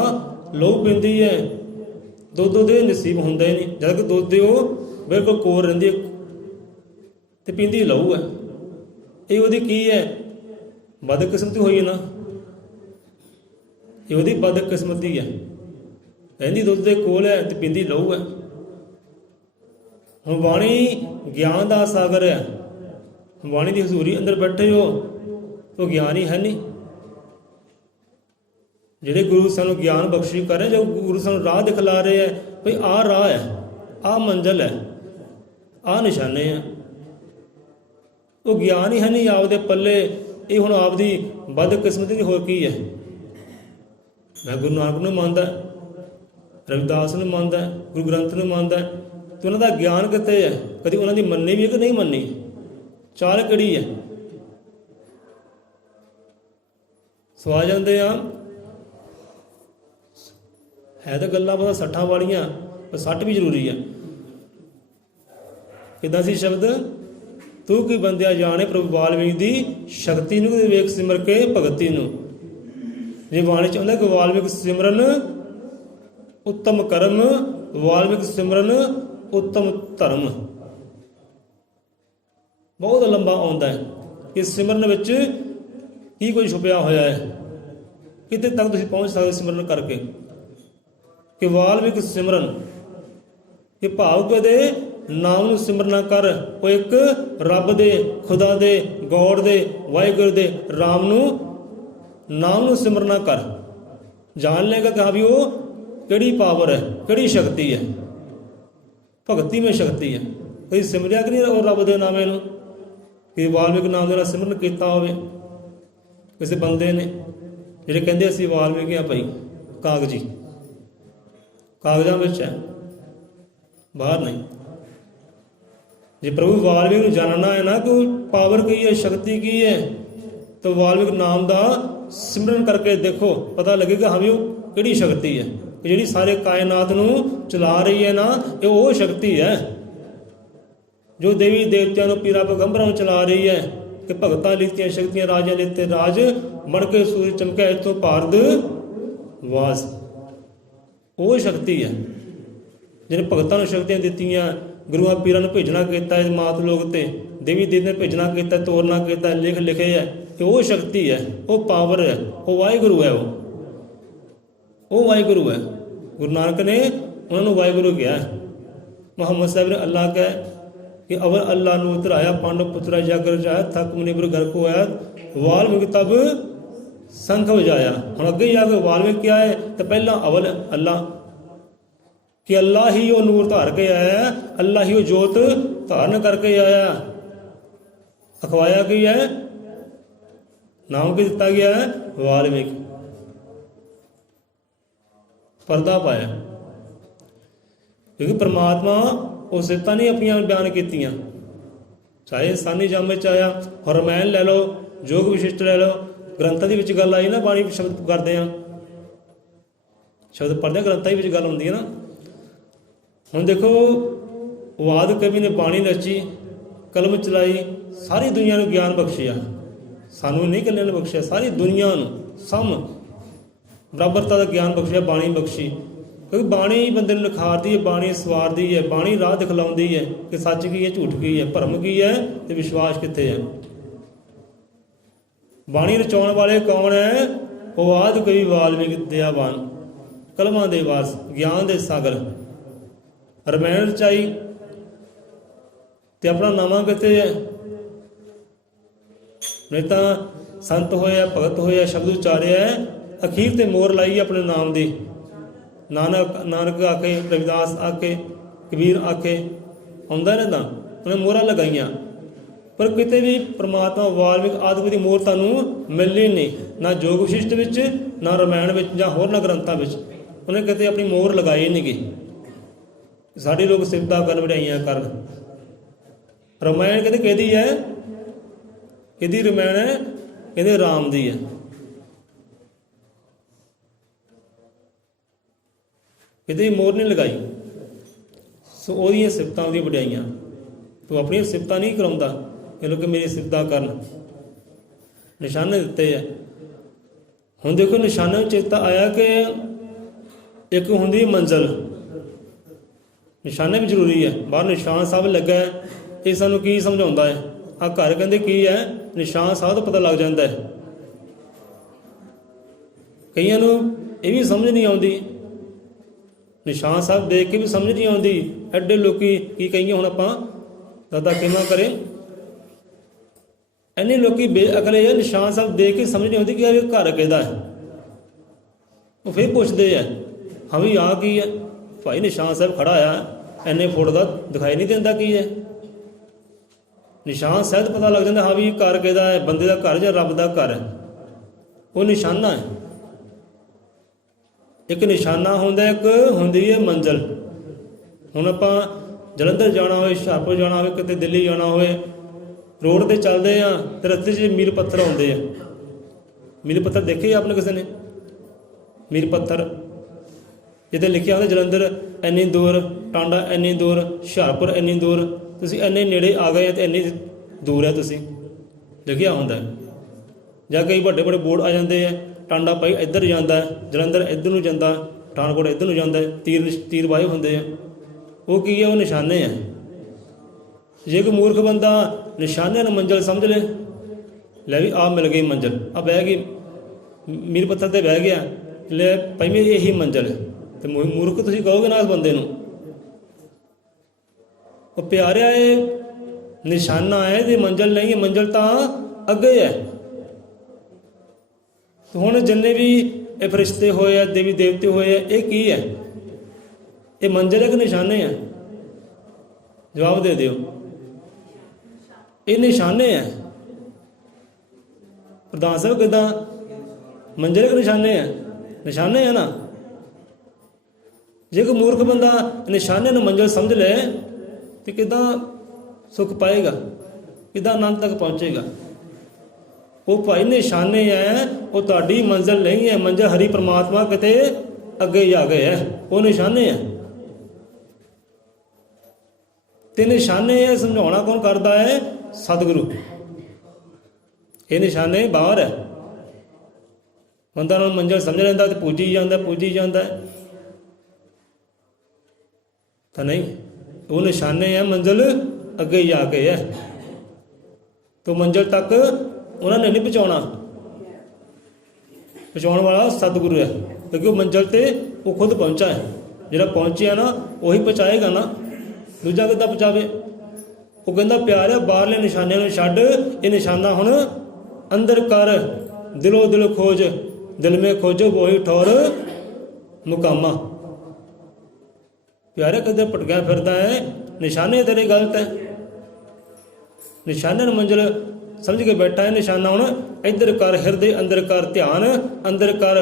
ਲਹੂ ਪੀਂਦੀ ਹੈ। ਦੁੱਧ ਉਹਦੇ ਨਸੀਬ ਹੁੰਦਾ ਹੀ ਨਹੀਂ। ਜਦ ਕਿ ਦੁੱਧ ਦੇ ਉਹ ਬਿਲਕੁਲ ਕੋਲ ਰਹਿੰਦੀ ਹੈ ਤੇ ਪੀਂਦੀ ਲਹੂ ਹੈ। ਇਹ ਉਹਦੀ ਕੀ ਹੈ? ਬਦਕਿਸਮਤੀ ਹੋਈ ਹੈ ਨਾ। ਇਹ ਉਹਦੀ ਬਦਕਿਸਮਤੀ ਹੈ। ਰਹਿੰਦੀ ਦੁੱਧ ਦੇ ਕੋਲ ਹੈ ਤੇ ਪੀਂਦੀ ਲਹੂ ਹੈ। ਹੁਣ ਬਾਣੀ ਗਿਆਨ ਦਾ ਸਾਗਰ ਹੈ। ਬਾਣੀ ਦੀ ਹਜ਼ੂਰੀ ਅੰਦਰ ਬੈਠੇ ਹੋ, ਉਹ ਗਿਆਨ ਹੀ ਹੈ ਨਹੀਂ। ਜਿਹੜੇ ਗੁਰੂ ਸਾਨੂੰ ਗਿਆਨ ਬਖਸ਼ੀ ਕਰ ਰਹੇ, ਜੋ ਗੁਰੂ ਸਾਨੂੰ ਰਾਹ ਦਿਖਲਾ ਰਹੇ ਹੈ, ਭਈ ਆਹ ਰਾਹ ਹੈ, ਆਹ ਮੰਜ਼ਿਲ ਹੈ, ਆਹ ਨਿਸ਼ਾਨੇ ਹੈ, ਉਹ ਗਿਆਨ ਹੀ ਹੈ ਨਹੀਂ ਆਪਦੇ ਪੱਲੇ। ਇਹ ਹੁਣ ਆਪਦੀ ਬਦਕਿਸਮਤੀ ਦੀ ਹੋਰ ਕੀ ਹੈ? ਮੈਂ ਗੁਰੂ ਨਾਨਕ ਨੂੰ ਮੰਨਦਾ, ਰਵਿਦਾਸ ਨੂੰ ਮੰਨਦਾ, ਗੁਰੂ ਗ੍ਰੰਥ ਨੂੰ ਮੰਨਦਾ, ਤੇ ਉਹਨਾਂ ਦਾ ਗਿਆਨ ਕਿੱਥੇ ਹੈ? ਕਦੀ ਉਹਨਾਂ ਦੀ ਮੰਨੀ ਵੀ ਹੈ ਕਿ ਨਹੀਂ ਮੰਨੀ? ਚਾਲ ਕਿਹੜੀ ਹੈ? ਸੋ ਆ ਜਾਂਦੇ ਆ ਹੈ ਤਾਂ ਗੱਲਾਂ ਬਹੁਤ ਸੱਠਾਂ ਵਾਲੀਆਂ, ਪਰ ਸੱਟ ਵੀ ਜ਼ਰੂਰੀ ਆ। ਕਿੱਦਾਂ ਸੀ ਸ਼ਬਦ? ਤੂੰ ਕੀ ਬੰਦਿਆ ਜਾਣੇ ਪ੍ਰਭੂ ਵਾਲਮੀਕ ਦੀ ਸ਼ਕਤੀ ਨੂੰ, ਵੇਖ ਸਿਮਰ ਕੇ ਭਗਤੀ ਨੂੰ। ਜੇ ਬਾਣੀ ਚ ਆਉਂਦਾ ਕਿ ਵਾਲਮੀਕ ਸਿਮਰਨ ਉੱਤਮ ਕਰਮ, ਵਾਲਮੀਕ ਸਿਮਰਨ ਉੱਤਮ ਧਰਮ। ਬਹੁਤ ਲੰਬਾ ਆਉਂਦਾ ਹੈ ਕਿ ਸਿਮਰਨ ਵਿੱਚ ਕੀ ਕੁਝ ਛੁਪਿਆ ਹੋਇਆ ਹੈ, ਕਿਤੇ ਤੱਕ ਤੁਸੀਂ ਪਹੁੰਚ ਸਕਦੇ ਸਿਮਰਨ ਕਰਕੇ। ਕਿ ਵਾਲਮੀਕ ਸਿਮਰਨ, ਕਿ ਭਾਵ ਕਦੇ ਨਾਮ ਨੂੰ ਸਿਮਰਨਾ ਕਰ। ਉਹ ਇੱਕ ਰੱਬ ਦੇ, ਖੁਦਾ ਦੇ, ਗੌਡ ਦੇ, ਵਾਹਿਗੁਰੂ ਦੇ, ਰਾਮ ਨੂੰ, ਨਾਮ ਨੂੰ ਸਿਮਰਨਾ ਕਰ। ਜਾਣ ਲੇਗਾ ਕਿ ਹਾਂ ਵੀ ਉਹ ਕਿਹੜੀ ਪਾਵਰ ਹੈ, ਕਿਹੜੀ ਸ਼ਕਤੀ ਹੈ, ਭਗਤੀ ਵਿੱਚ ਸ਼ਕਤੀ ਹੈ। ਕਦੀ ਸਿਮਰਿਆ ਕਿ ਨਹੀਂ ਉਹ ਰੱਬ ਦੇ ਨਾਮੇ ਨੂੰ? ਕਿ ਵਾਲਮੀਕ ਨਾਮ ਦੇ ਨਾਲ ਸਿਮਰਨ ਕੀਤਾ ਹੋਵੇ ਕਿਸੇ ਬੰਦੇ ਨੇ, ਜਿਹੜੇ ਕਹਿੰਦੇ ਅਸੀਂ ਵਾਲਮੀਕ ਹਾਂ ਭਾਈ, ਕਾਗਜ਼ੀ, ਕਾਗਜ਼ਾਂ ਵਿੱਚ ਹੈ, ਬਾਹਰ ਨਹੀਂ। ਜੇ ਪ੍ਰਭੂ ਵਾਲਮੀਕ ਨੂੰ ਜਾਣਨਾ ਹੈ ਨਾ ਕਿ ਪਾਵਰ ਕੀ ਹੈ, ਸ਼ਕਤੀ ਕੀ ਹੈ, ਤਾਂ ਵਾਲਮੀਕ ਨਾਮ ਦਾ ਸਿਮਰਨ ਕਰਕੇ ਦੇਖੋ, ਪਤਾ ਲੱਗੇਗਾ ਹਾਂ ਵੀ ਉਹ ਕਿਹੜੀ ਸ਼ਕਤੀ ਹੈ। ਜਿਹੜੀ ਸਾਰੇ ਕਾਇਨਾਤ ਨੂੰ ਚਲਾ ਰਹੀ ਹੈ ਨਾ, ਇਹ ਉਹ ਸ਼ਕਤੀ ਹੈ ਜੋ ਦੇਵੀ ਦੇਵਤਿਆਂ ਨੂੰ, ਪੀਰਾਂ ਪੈਗੰਬਰਾਂ ਨੂੰ ਚਲਾ ਰਹੀ ਹੈ। ਕਿ ਭਗਤਾਂ ਲਿੱਤੀਆਂ ਸ਼ਕਤੀਆਂ, ਰਾਜਿਆਂ ਲਿੱਤੇ ਰਾਜ, ਮੜ ਕੇ ਸੂਰਜ ਚਮਕਿਆ ਇੱਥੋਂ ਭਾਰਤ ਵਾਸ। ਉਹ ਸ਼ਕਤੀ ਹੈ ਜਿਹਨੇ ਭਗਤਾਂ ਨੂੰ ਸ਼ਕਤੀਆਂ ਦਿੱਤੀਆਂ, ਗੁਰੂਆਂ ਪੀਰਾਂ ਨੂੰ ਭੇਜਣਾ ਕੀਤਾ ਇਸ ਮਾਤ ਲੋਕ ਤੇ, ਦੇਵੀ ਦੇਵਤੇ ਨੇ ਭੇਜਣਾ ਕੀਤਾ, ਤੋਰਨਾ ਕੀਤਾ, ਲਿਖ ਲਿਖੇ ਹੈ। ਇਹ ਉਹ ਸ਼ਕਤੀ ਹੈ, ਉਹ ਪਾਵਰ ਹੈ, ਉਹ ਵਾਹਿਗੁਰੂ ਹੈ। ਉਹ ਵਾਹਿਗੁਰੂ ਹੈ। ਗੁਰੂ ਨਾਨਕ ਨੇ ਉਹਨਾਂ ਨੂੰ ਵਾਹਿਗੁਰੂ ਕਿਹਾ। ਮੁਹੰਮਦ ਸਾਹਿਬ ਨੇ ਅੱਲਾਹ ਕਿਹਾ ਕਿ ਅਵਰ ਅੱਲਾਹ ਨੂੰ ਉਤਰਾਇਆ, ਪਾਂਡਵ ਪੁੱਤਰਾ ਜਾਗਰ ਜਾਇਆ, ਥਕ ਮੁਨੀਵਰ ਘਰ ਕੋ ਆਇਆ, ਵਾਲਮੀਕ ਤਬ ਸੰਖ ਵਜਾਇਆ। ਹੁਣ ਅੱਗੇ ਜਾ ਕੇ ਵਾਲਮੀਕ ਕਿਹਾ ਹੈ, ਤਾਂ ਪਹਿਲਾਂ ਅਵਲ ਅੱਲਾਹ, ਕਿ ਅੱਲਾਹ ਹੀ ਉਹ ਨੂਰ ਧਾਰ ਕੇ ਆਇਆ, ਅੱਲਾਹ ਹੀ ਉਹ ਜੋਤ ਧਾਰਨ ਕਰਕੇ ਆਇਆ। ਅਖਵਾਇਆ ਕੀ ਹੈ? ਨਾਮ ਕੀ ਦਿੱਤਾ ਗਿਆ ਹੈ? ਵਾਲਮੀਕ। ਪਰਦਾ ਪਾਇਆ, ਕਿਉਂਕਿ ਪਰਮਾਤਮਾ ਉਹ ਸਿਫਤਾਂ ਨਹੀਂ ਆਪਣੀਆਂ ਬਿਆਨ ਕੀਤੀਆਂ। ਚਾਹੇ ਇਨਸਾਨੀ ਜੰਮ ਵਿੱਚ ਆਇਆ, ਹਰਮੈਨ ਲੈ ਲਓ, ਯੋਗ ਵਿਸ਼ਿਸ਼ਟ ਲੈ ਲਓ, ਗ੍ਰੰਥਾਂ ਦੇ ਵਿੱਚ ਗੱਲ ਆਈ ਨਾ, ਬਾਣੀ ਸ਼ਬਦ ਕਰਦੇ ਆ, ਸ਼ਬਦ ਪੜ੍ਹਦੇ ਗ੍ਰੰਥਾਂ ਦੇ ਵਿੱਚ ਗੱਲ ਹੁੰਦੀ ਹੈ ਨਾ। ਹੁਣ ਦੇਖੋ, ਵਾਦ ਕਵੀ ਨੇ ਬਾਣੀ ਰਚੀ, ਕਲਮ ਚਲਾਈ, ਸਾਰੀ ਦੁਨੀਆ ਨੂੰ ਗਿਆਨ ਬਖਸ਼ਿਆ। ਸਾਨੂੰ ਨਹੀਂ ਇਕੱਲੇ ਨੂੰ ਬਖਸ਼ਿਆ, ਸਾਰੀ ਦੁਨੀਆ ਨੂੰ ਸਮ ਬਰਾਬਰਤਾ ਦਾ ਗਿਆਨ ਬਖਸ਼ਿਆ, ਬਾਣੀ ਬਖਸ਼ੀ। ਕਿਉਂਕਿ ਬਾਣੀ ਬੰਦੇ ਨੂੰ ਨਿਖਾਰਦੀ ਹੈ, ਬਾਣੀ ਸਵਾਰਦੀ ਹੈ, ਬਾਣੀ ਰਾਹ ਦਿਖਲਾਉਂਦੀ ਹੈ ਕਿ ਸੱਚ ਕੀ ਹੈ, ਝੂਠ ਕੀ ਹੈ, ਭਰਮ ਕੀ ਹੈ ਤੇ ਵਿਸ਼ਵਾਸ ਕਿੱਥੇ ਹੈ। ਬਾਣੀ ਰਚਾਉਣ ਵਾਲੇ ਕੌਣ ਹੈ? ਉਹ ਆਦਿ ਕਵੀ ਵਾਲਮੀਕ ਦਇਆਵਾਨ, ਕਲਮਾਂ ਦੇ ਵਾਰਸ, ਗਿਆਨ ਦੇ ਸਾਗਰ। ਰਮਾਇਣ ਰਚਾਈ ਤੇ ਆਪਣਾ ਨਾਵਾਂ ਕਿੱਥੇ ਹੈ? ਨਹੀਂ ਤਾਂ ਸੰਤ ਹੋਇਆ, ਭਗਤ ਹੋਇਆ, ਸ਼ਬਦ ਉਚਾਰਿਆ, ਅਖੀਰ ਤੇ ਮੋਹਰ ਲਾਈ ਆਪਣੇ ਨਾਮ ਦੀ। ਨਾਨਕ ਆਖੇ, ਰਵਿਦਾਸ ਆਖੇ, ਕਬੀਰ ਆਖੇ, ਆਉਂਦਾ ਨਾ, ਤਾਂ ਉਹਨੇ ਮੋਹਰਾਂ ਲਗਾਈਆਂ, ਪਰ ਕਿਤੇ ਵੀ ਪ੍ਰਮਾਤਮਾ ਵਾਲਮੀਕ ਆਦਿ ਦੀ ਮੋਹਰ ਤੁਹਾਨੂੰ ਮਿਲਣੀ ਨਹੀਂ, ਨਾ ਜੋਗ ਵਿਸ਼ਿਸ਼ਟ ਵਿੱਚ, ਨਾ ਰਮਾਇਣ ਵਿੱਚ, ਜਾਂ ਹੋਰ ਨਾ ਗ੍ਰੰਥਾਂ ਵਿੱਚ। ਉਹਨੇ ਕਿਤੇ ਆਪਣੀ ਮੋਹਰ ਲਗਾਈ ਨਹੀਂ ਗੀ। ਸਾਡੇ ਲੋਕ ਸਿਫਤਾਂ ਕਰਨ, ਵਡਿਆਈਆਂ ਕਰਨ। ਰਮਾਇਣ ਕਹਿੰਦੇ ਕਿਹਦੀ ਹੈ? ਕਿਹਦੀ ਰਮਾਇਣ ਹੈ? ਕਹਿੰਦੇ ਰਾਮ ਦੀ ਹੈ। ਕਿਤੇ ਮੋਹਰ ਨਹੀਂ ਲਗਾਈ। ਸੋ ਉਹਦੀਆਂ ਸਿਫਤਾਂ, ਉਹਦੀਆਂ ਵਡਿਆਈਆਂ। ਤੂੰ ਆਪਣੀਆਂ ਸਿਫਤਾਂ ਨਹੀਂ ਕਰਾਉਂਦਾ, ਇਹ ਲੋਕ ਮੇਰੀ ਸਿਫਤਾਂ ਕਰਨ। ਨਿਸ਼ਾਨੇ ਦਿੱਤੇ ਹੈ। ਹੁਣ ਦੇਖੋ, ਨਿਸ਼ਾਨੇ ਵਿੱਚ ਚੇਤਾ ਆਇਆ ਕਿ ਇੱਕ ਹੁੰਦੀ ਮੰਜ਼ਿਲ, ਨਿਸ਼ਾਨੇ ਵੀ ਜ਼ਰੂਰੀ ਹੈ। ਬਾਹਰ ਨਿਸ਼ਾਨ ਸਾਹਿਬ ਲੱਗਾ ਹੈ, ਇਹ ਸਾਨੂੰ ਕੀ ਸਮਝਾਉਂਦਾ ਹੈ? ਆਹ ਘਰ ਕਹਿੰਦੇ ਕੀ ਹੈ? ਨਿਸ਼ਾਨ ਸਾਹਿਬ ਤੋਂ ਪਤਾ ਲੱਗ ਜਾਂਦਾ ਹੈ। ਕਈਆਂ ਨੂੰ ਇਹ ਵੀ ਸਮਝ ਨਹੀਂ ਆਉਂਦੀ, ਨਿਸ਼ਾਨ ਸਾਹਿਬ ਦੇਖ ਕੇ ਵੀ ਸਮਝ ਨਹੀਂ ਆਉਂਦੀ। ਐਡੇ ਲੋਕੀ ਕੀ ਕਹੀਏ ਹੁਣ ਆਪਾਂ, ਦਾਦਾ ਕਿਵੇਂ ਕਰੇ? ਇੰਨੇ ਲੋਕੀ ਬੇਅਕਲੇ ਆ, ਨਿਸ਼ਾਨ ਸਾਹਿਬ ਦੇਖ ਕੇ ਸਮਝ ਨਹੀਂ ਆਉਂਦੀ ਕਿ ਇਹ ਘਰ ਕਿਹਦਾ ਹੈ। ਉਹ ਫਿਰ ਪੁੱਛਦੇ ਆ, ਹਾਂ ਵੀ ਆਹ ਕੀ ਹੈ? ਭਾਈ ਨਿਸ਼ਾਨ ਸਾਹਿਬ ਖੜਾ ਆ, ਇੰਨੇ ਫੁੱਟ ਦਾ ਦਿਖਾਈ ਨਹੀਂ ਦਿੰਦਾ ਕੀ ਹੈ? ਨਿਸ਼ਾਨ ਸਾਹਿਬ ਪਤਾ ਲੱਗ ਜਾਂਦਾ, ਹਾਂ ਵੀ ਘਰ ਕਿਹਦਾ ਹੈ, ਬੰਦੇ ਦਾ ਘਰ ਜਾਂ ਰੱਬ ਦਾ ਘਰ ਹੈ। ਉਹ ਨਿਸ਼ਾਨਾ ਹੈ। ਇੱਕ ਨਿਸ਼ਾਨਾ ਹੁੰਦਾ, ਇੱਕ ਹੁੰਦੀ ਹੈ ਮੰਜ਼ਿਲ। ਹੁਣ ਆਪਾਂ ਜਲੰਧਰ ਜਾਣਾ ਹੋਵੇ, ਹੁਸ਼ਿਆਰਪੁਰ ਜਾਣਾ ਹੋਵੇ, ਕਿਤੇ ਦਿੱਲੀ ਜਾਣਾ ਹੋਵੇ, ਰੋਡ 'ਤੇ ਚੱਲਦੇ ਆ ਤੇ ਰਸਤੇ 'ਚ ਮੀਲ ਪੱਥਰ ਆਉਂਦੇ ਆ। ਮੀਲ ਪੱਥਰ ਦੇਖੇ ਆਪਣੇ ਕਿਸੇ ਨੇ? ਮੀਲ ਪੱਥਰ ਜਿੱਥੇ ਲਿਖਿਆ ਹੁੰਦਾ ਜਲੰਧਰ ਇੰਨੀ ਦੂਰ, ਟਾਂਡਾ ਇੰਨੀ ਦੂਰ, ਹੁਸ਼ਿਆਰਪੁਰ ਇੰਨੀ ਦੂਰ, ਤੁਸੀਂ ਇੰਨੇ ਨੇੜੇ ਆ ਗਏ ਅਤੇ ਇੰਨੀ ਦੂਰ ਹੈ ਤੁਸੀਂ, ਲਿਖਿਆ ਹੁੰਦਾ। ਜਾਂ ਕਈ ਵੱਡੇ ਵੱਡੇ ਬੋਰਡ ਆ ਜਾਂਦੇ ਹੈ, ਟਾਂਡਾ ਭਾਈ ਇੱਧਰ ਜਾਂਦਾ, ਜਲੰਧਰ ਇੱਧਰ ਨੂੰ ਜਾਂਦਾ, ਪਠਾਨਕੋਟ ਇੱਧਰ ਨੂੰ ਜਾਂਦਾ, ਤੀਰ ਵਾਹੇ ਹੁੰਦੇ ਆ। ਉਹ ਕੀ ਹੈ? ਉਹ ਨਿਸ਼ਾਨੇ ਹੈ। ਜੇ ਕੋਈ ਮੂਰਖ ਬੰਦਾ ਨਿਸ਼ਾਨਿਆਂ ਨੂੰ ਮੰਜ਼ਿਲ ਸਮਝ ਲੈ ਵੀ ਆਹ ਮਿਲ ਗਈ ਮੰਜ਼ਿਲ, ਆ ਬਹਿ ਗਈ ਮੀਲ ਪੱਥਰ 'ਤੇ ਬਹਿ ਗਿਆ, ਲੈ ਭਾਈ ਮੇਰੀ ਇਹੀ ਮੰਜ਼ਿਲ ਹੈ, ਅਤੇ ਮੂਰਖ ਤੁਸੀਂ ਕਹੋਗੇ ਨਾ ਉਸ ਬੰਦੇ ਨੂੰ। ਉਹ ਪਿਆਰਿਆ ਇਹ ਨਿਸ਼ਾਨਾ ਹੈ, ਇਹਦੀ ਮੰਜ਼ਿਲ ਨਹੀਂ ਹੈ, ਮੰਜ਼ਿਲ ਤਾਂ ਅੱਗੇ ਹੈ। ਹੁਣ ਜਿੰਨੇ ਵੀ ਇਹ ਫਰਿਸ਼ਤੇ ਹੋਏ ਆ, ਦੇਵੀ ਦੇਵਤੇ ਹੋਏ ਆ, ਇਹ ਕੀ ਹੈ? ਇਹ ਮੰਜ਼ਿਲ ਹੈ ਕਿ ਨਿਸ਼ਾਨੇ ਹੈ? ਜਵਾਬ ਦੇ ਦਿਓ। ਇਹ ਨਿਸ਼ਾਨੇ ਹੈ। ਪ੍ਰਧਾਨ ਸਾਹਿਬ ਕਿੱਦਾਂ? ਮੰਜ਼ਿਲ ਹੈ ਕਿ ਨਿਸ਼ਾਨੇ ਹੈ? ਨਿਸ਼ਾਨੇ ਹੈ ਨਾ। ਜੇ ਕੋਈ ਮੂਰਖ ਬੰਦਾ ਨਿਸ਼ਾਨੇ ਨੂੰ ਮੰਜ਼ਿਲ ਸਮਝ ਲੈ ਤੇ ਕਿੱਦਾਂ ਸੁੱਖ ਪਾਏਗਾ, ਕਿੱਦਾਂ ਆਨੰਦ ਤੱਕ ਪਹੁੰਚੇਗਾ? ਉਹ ਭਾਈ ਨਿਸ਼ਾਨੇ ਹੈ, ਉਹ ਤੁਹਾਡੀ ਮੰਜ਼ਿਲ ਨਹੀਂ ਹੈ। ਮੰਜ਼ਿਲ ਹਰੀ ਪ੍ਰਮਾਤਮਾ ਕਿਤੇ ਅੱਗੇ ਜਾ ਗਏ ਹੈ, ਉਹ ਨਿਸ਼ਾਨੇ ਹੈ। ਤੇ ਨਿਸ਼ਾਨੇ ਇਹ ਸਮਝਾਉਣਾ ਕੌਣ ਕਰਦਾ ਹੈ? ਸਤਿਗੁਰੂ। ਇਹ ਨਿਸ਼ਾਨੇ ਬਾਹਰ ਹੈ। ਬੰਦਾ ਨੂੰ ਮੰਜ਼ਿਲ ਸਮਝ ਲੈਂਦਾ ਤੇ ਪੂਜੀ ਜਾਂਦਾ ਤਾਂ ਨਹੀਂ। ਉਹ ਨਿਸ਼ਾਨੇ ਹੈ, ਮੰਜ਼ਿਲ ਅੱਗੇ ਜਾ ਕੇ ਹੈ। ਤੋ ਮੰਜ਼ਿਲ ਤੱਕ ਉਹਨਾਂ ਨੇ ਨਹੀਂ ਪਹੁੰਚਾਉਣਾ, ਪਹੁੰਚਾਉਣ ਵਾਲਾ ਸਤਿਗੁਰੂ ਹੈ। ਕਿਉਂਕਿ ਉਹ ਮੰਜ਼ਿਲ 'ਤੇ ਉਹ ਖੁਦ ਪਹੁੰਚਾ ਹੈ। ਜਿਹੜਾ ਪਹੁੰਚਿਆ ਨਾ ਉਹੀ ਪਹੁੰਚਾਏਗਾ ਨਾ, ਦੂਜਾ ਕਿੱਦਾਂ ਪਹੁੰਚਾਵੇ? ਉਹ ਕਹਿੰਦਾ ਪਿਆਰਿਆ ਬਾਹਰਲੇ ਨਿਸ਼ਾਨਿਆਂ ਨੂੰ ਛੱਡ, ਇਹ ਨਿਸ਼ਾਨਾ ਹੁਣ ਅੰਦਰ ਕਰ। ਦਿਲੋਂ ਦਿਲ ਖੋਜ, ਦਿਲ ਮੇ ਖੋਜੋ ਵੋਹੀ ਠੌਰ ਮੁਕਾਮਾ। ਪਿਆਰਿਆ ਕਦੇ ਭਟਕਿਆ ਫਿਰਦਾ ਹੈ, ਨਿਸ਼ਾਨੇ ਤੇਰੇ ਗਲਤ ਹੈ। ਨਿਸ਼ਾਨੇ ਨੂੰ ਮੰਜ਼ਿਲ ਸਮਝ ਕੇ ਬੈਠਾ ਹੈ। ਨਿਸ਼ਾਨਾ ਹੁਣ ਇੱਧਰ ਕਰ, ਹਿਰਦੇ ਅੰਦਰ ਕਰ, ਧਿਆਨ ਅੰਦਰ ਕਰ।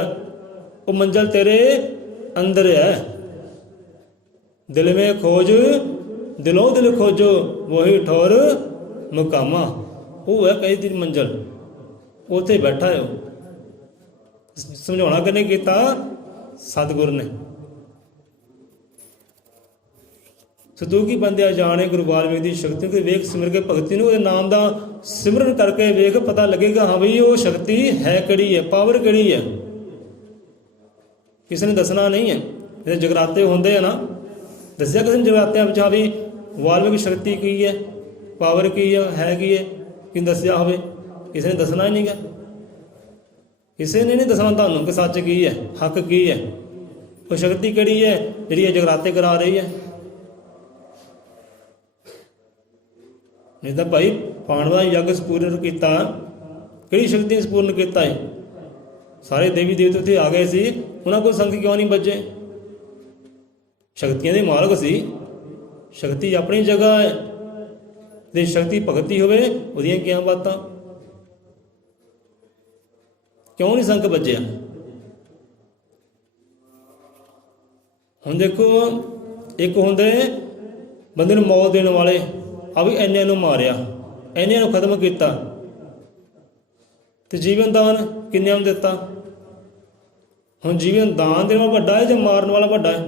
ਉਹ ਮੰਜ਼ਿਲ ਤੇਰੇ ਅੰਦਰ ਹੈ। ਦਿਲ ਮੇ ਖੋਜ, ਦਿਲੋਂ ਦਿਲ ਖੋਜੋ ਵੋਹੀ ਠੌਰ ਮੁਕਾਮਾ। ਉਹ ਹੈ ਕਹੀ ਦੀ ਮੰਜ਼ਿਲ, ਉੱਥੇ ਬੈਠਾ ਹੈ। ਉਹ ਸਮਝਾਉਣਾ ਕਿਹਨੇ ਕੀਤਾ? ਸਤਿਗੁਰ ਨੇ। ਸਤੂਕੀ ਬੰਦਿਆ ਜਾਣੇ ਗੁਰੂ ਵਾਲਮੀਕ ਦੀ ਸ਼ਕਤੀ ਨੂੰ ਵੇਖ ਸਿਮਰ ਕੇ ਭਗਤੀ ਨੂੰ, ਉਹਦੇ ਨਾਮ ਦਾ ਸਿਮਰਨ ਕਰਕੇ ਵੇਖ, ਪਤਾ ਲੱਗੇਗਾ ਹਾਂ ਬਈ ਉਹ ਸ਼ਕਤੀ ਹੈ ਕਿਹੜੀ ਹੈ, ਪਾਵਰ ਕਿਹੜੀ ਹੈ। ਕਿਸੇ ਨੇ ਦੱਸਣਾ ਨਹੀਂ ਹੈ। ਜਿਹੜੇ ਜਗਰਾਤੇ ਹੁੰਦੇ ਆ ਨਾ, ਦੱਸਿਆ ਕਿਸੇ ਨੇ ਜਗਰਾਤਿਆਂ ਵਿੱਚ ਹਾਂ ਵੀ ਵਾਲਮੀਕ ਸ਼ਕਤੀ ਕੀ ਹੈ, ਪਾਵਰ ਕੀ ਹੈ ਕੀ ਹੈ, ਕਿਨ ਦੱਸਿਆ ਹੋਵੇ? ਕਿਸੇ ਨੇ ਦੱਸਣਾ ਹੀ ਨਹੀਂ ਗਾ। ਕਿਸੇ ਨੇ ਨਹੀਂ ਦੱਸਣਾ ਤੁਹਾਨੂੰ ਕਿ ਸੱਚ ਕੀ ਹੈ, ਹੱਕ ਕੀ ਹੈ, ਉਹ ਸ਼ਕਤੀ ਕਿਹੜੀ ਹੈ ਜਿਹੜੀ ਇਹ ਜਗਰਾਤੇ ਕਰਾ ਰਹੀ ਹੈ। ਨਹੀਂ ਤਾਂ ਭਾਈ ਪਾਂਡਵਾਂ ਯੱਗ ਸੰਪੂਰਨ ਕੀਤਾ, ਕਿਹੜੀ ਸ਼ਕਤੀ ਨੇ ਸੰਪੂਰਨ ਕੀਤਾ ਹੈ? ਸਾਰੇ ਦੇਵੀ ਦੇਵਤੇ ਉੱਥੇ ਆ ਗਏ ਸੀ, ਉਹਨਾਂ ਕੋਲ ਸੰਗ ਕਿਉਂ ਨਹੀਂ ਬੱਜੇ? ਸ਼ਕਤੀਆਂ ਦੇ ਮਾਲਕ ਸੀ। ਸ਼ਕਤੀ ਆਪਣੀ ਜਗ੍ਹਾ ਹੈ, ਜੇ ਸ਼ਕਤੀ ਭਗਤੀ ਹੋਵੇ ਉਹਦੀਆਂ ਕਿਆ ਬਾਤਾਂ। ਕਿਉਂ ਨਹੀਂ ਸੰਗ ਬੱਜਿਆ? ਹੁਣ ਦੇਖੋ, ਇੱਕ ਹੁੰਦੇ ਬੰਦੇ ਨੂੰ ਮੌਤ ਦੇਣ ਵਾਲੇ, ਆ ਵੀ ਇੰਨਿਆਂ ਨੂੰ ਮਾਰਿਆ, ਇੰਨਿਆਂ ਨੂੰ ਖਤਮ ਕੀਤਾ, ਤੇ ਜੀਵਨ ਦਾਨ ਕਿੰਨਿਆਂ ਨੂੰ ਦਿੱਤਾ? ਹੁਣ ਜੀਵਨ ਦਾਨ ਦੇਣਾ ਵੱਡਾ ਹੈ ਜਾਂ ਮਾਰਨ ਵਾਲਾ ਵੱਡਾ ਹੈ?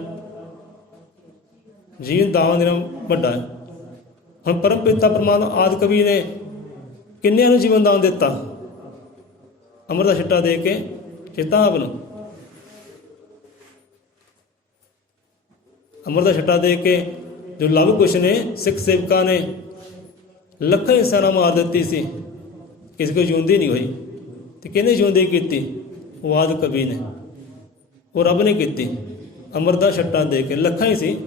ਜੀਵਨ ਦਾਨ ਦੇਣਾ ਵੱਡਾ ਹੈ। ਹੁਣ ਪਰਮ ਪਿਤਾ ਪਰਮਾਤਮਾ ਆਦਿ ਕਵੀ ਨੇ ਕਿੰਨਿਆਂ ਨੂੰ ਜੀਵਨ ਦਾਨ ਦਿੱਤਾ? ਅੰਮ੍ਰਿਤ ਦਾ ਛਿੱਟਾ ਦੇ ਕੇ ਚੇਤਾ ਆਪ ਨੂੰ, ਅੰਮ੍ਰਿਤ ਦਾ ਛਿੱਟਾ ਦੇ ਕੇ ਜੋ ਲਵ ਕੁਸ਼ ਨੇ ਸਿੱਖ ਸੇਵਕਾਂ ਨੇ ਲੱਖਾਂ ਹੀ ਸੈਨਾ ਮਾਰ ਦਿੱਤੀ ਸੀ, ਕਿਸੇ ਕੋਈ ਜਿਉਂਦੀ ਨਹੀਂ ਹੋਈ। ਤੇ ਕਿਹਨੇ ਜਿਉਂਦੀ ਕੀਤੀ? ਉਹ ਆਦਿ ਕਵੀ ਨੇ, ਉਹ ਰੱਬ ਨੇ ਕੀਤੀ। ਅੰਮ੍ਰਿਤ ਦਾ ਛਿੱਟਾ ਦੇ ਕੇ ਲੱਖਾਂ ਹੀ ਸੀ,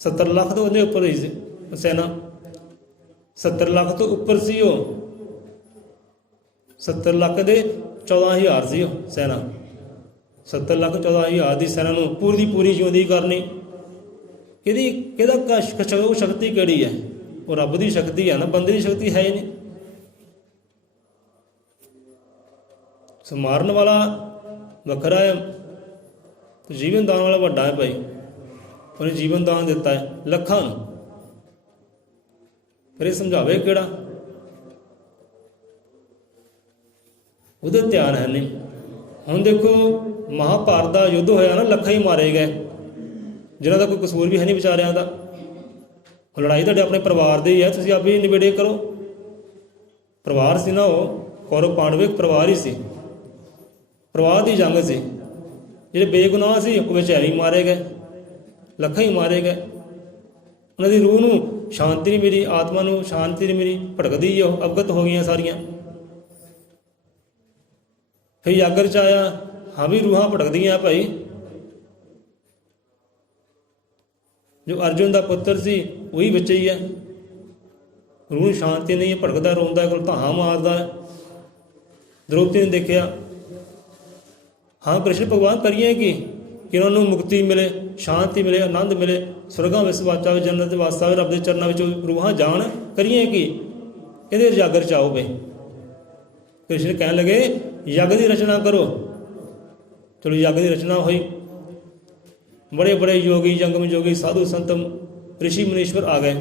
70 ਲੱਖ ਤੋਂ ਉਹਦੇ ਉੱਪਰ ਹੀ ਸੀ ਸੈਨਾ, 70 ਲੱਖ ਤੋਂ ਉੱਪਰ ਸੀ ਉਹ। 70 ਲੱਖ ਦੇ 14,000 ਸੀ ਉਹ ਸੈਨਾ। 70 ਲੱਖ 14,000 ਦੀ ਸੈਨਾ ਨੂੰ ਪੂਰੀ ਦੀ ਪੂਰੀ ਜਿਉਂਦੀ ਕਰਨੀ, ਕਿਹਦਾ ਸ਼ਕਤੀ ਕਿਹੜੀ ਹੈ? ਉਹ ਰੱਬ ਦੀ ਸ਼ਕਤੀ ਹੈ ਨਾ, ਬੰਦੇ ਦੀ ਸ਼ਕਤੀ ਹੈ ਹੀ ਨਹੀਂ। ਸੋ ਮਾਰਨ ਵਾਲਾ ਵੱਖਰਾ ਹੈ, ਜੀਵਨ ਦਾਨ ਵਾਲਾ ਵੱਡਾ ਹੈ ਭਾਈ। ਉਹਨੇ ਜੀਵਨ ਦਾਨ ਦਿੱਤਾ ਹੈ ਲੱਖਾਂ ਨੂੰ, ਫਿਰ ਇਹ ਸਮਝਾਵੇ ਕਿਹੜਾ? ਉਹਦੇ ਧਿਆਨ ਹੈ ਨਹੀਂ। ਹੁਣ ਦੇਖੋ ਮਹਾਭਾਰਤ ਦਾ ਯੁੱਧ ਹੋਇਆ ਨਾ, ਲੱਖਾਂ ਹੀ ਮਾਰੇ ਗਏ ਜਿਨ੍ਹਾਂ ਦਾ ਕੋਈ ਕਸੂਰ ਵੀ ਹੈ ਨਹੀਂ ਵਿਚਾਰਿਆਂ ਦਾ। ਹੁਣ ਲੜਾਈ ਤੁਹਾਡੇ ਆਪਣੇ ਪਰਿਵਾਰ ਦੀ ਹੈ, ਤੁਸੀਂ ਆਪ ਹੀ ਨਿਬੇੜੇ ਕਰੋ। ਪਰਿਵਾਰ ਸੀ ਨਾ, ਉਹ ਕੌਰਵ ਪਾਂਡਵ ਇੱਕ ਪਰਿਵਾਰ ਹੀ ਸੀ, ਪਰਿਵਾਰ ਦੀ ਜੰਗ ਸੀ। ਜਿਹੜੇ ਬੇਗੁਨਾਹ ਸੀ ਉਹ ਵਿੱਚ ਐਵੇਂ ਹੀ ਮਾਰੇ ਗਏ, ਲੱਖਾਂ ਹੀ ਮਾਰੇ ਗਏ। ਉਹਨਾਂ ਦੀ ਰੂਹ ਨੂੰ ਸ਼ਾਂਤੀ ਨਹੀਂ ਮਿਲੀ, ਆਤਮਾ ਨੂੰ ਸ਼ਾਂਤੀ ਨਹੀਂ ਮਿਲੀ, ਭਟਕਦੀ ਉਹ ਅਵਗਤ ਹੋ ਗਈਆਂ ਸਾਰੀਆਂ। ਫਿਰ ਜਾਗਰ ਚ ਆਇਆ, ਹਾਂ ਵੀ ਰੂਹਾਂ ਭਟਕਦੀਆਂ ਭਾਈ। ਜੋ ਅਰਜੁਨ ਦਾ ਪੁੱਤਰ ਸੀ ਉਹੀ ਵਿੱਚ ਹੀ ਹੈ, ਰੂਹ ਨੂੰ ਸ਼ਾਂਤੀ ਨਹੀਂ ਹੈ, ਭਟਕਦਾ ਰੋਂਦਾ, ਕੋਲ ਧਾਹਾਂ ਮਾਰਦਾ। ਦ੍ਰੋਪਦੀ ਨੇ ਦੇਖਿਆ, ਹਾਂ ਕ੍ਰਿਸ਼ਨ ਭਗਵਾਨ ਕਰੀਏ ਕਿ ਉਹਨਾਂ ਨੂੰ ਮੁਕਤੀ ਮਿਲੇ, ਸ਼ਾਂਤੀ ਮਿਲੇ, ਆਨੰਦ ਮਿਲੇ, ਸਵਰਗਾਂ ਵਿੱਚ ਵਾਚਾ ਹੋਵੇ, ਜੰਨਤ ਦੇ ਵਾਸਾ ਹੋਵੇ, ਰੱਬ ਦੇ ਚਰਨਾਂ ਵਿੱਚ ਰੂਹਾਂ ਜਾਣ, ਕਰੀਏ ਕਿ ਇਹਦੇ ਜਾਗਰ ਚ ਆਓ। ਬਈ ਕ੍ਰਿਸ਼ਨ ਕਹਿਣ ਲੱਗੇ ਯੱਗ ਦੀ ਰਚਨਾ ਕਰੋ। ਚਲੋ ਯੱਗ ਦੀ ਰਚਨਾ ਹੋਈ। ਬੜੇ ਬੜੇ ਯੋਗੀ, ਜੰਗਮ ਯੋਗੀ, ਸਾਧੂ ਸੰਤ, ਰਿਸ਼ੀ ਮੁਨੀਸ਼ਵਰ ਆ ਗਏ।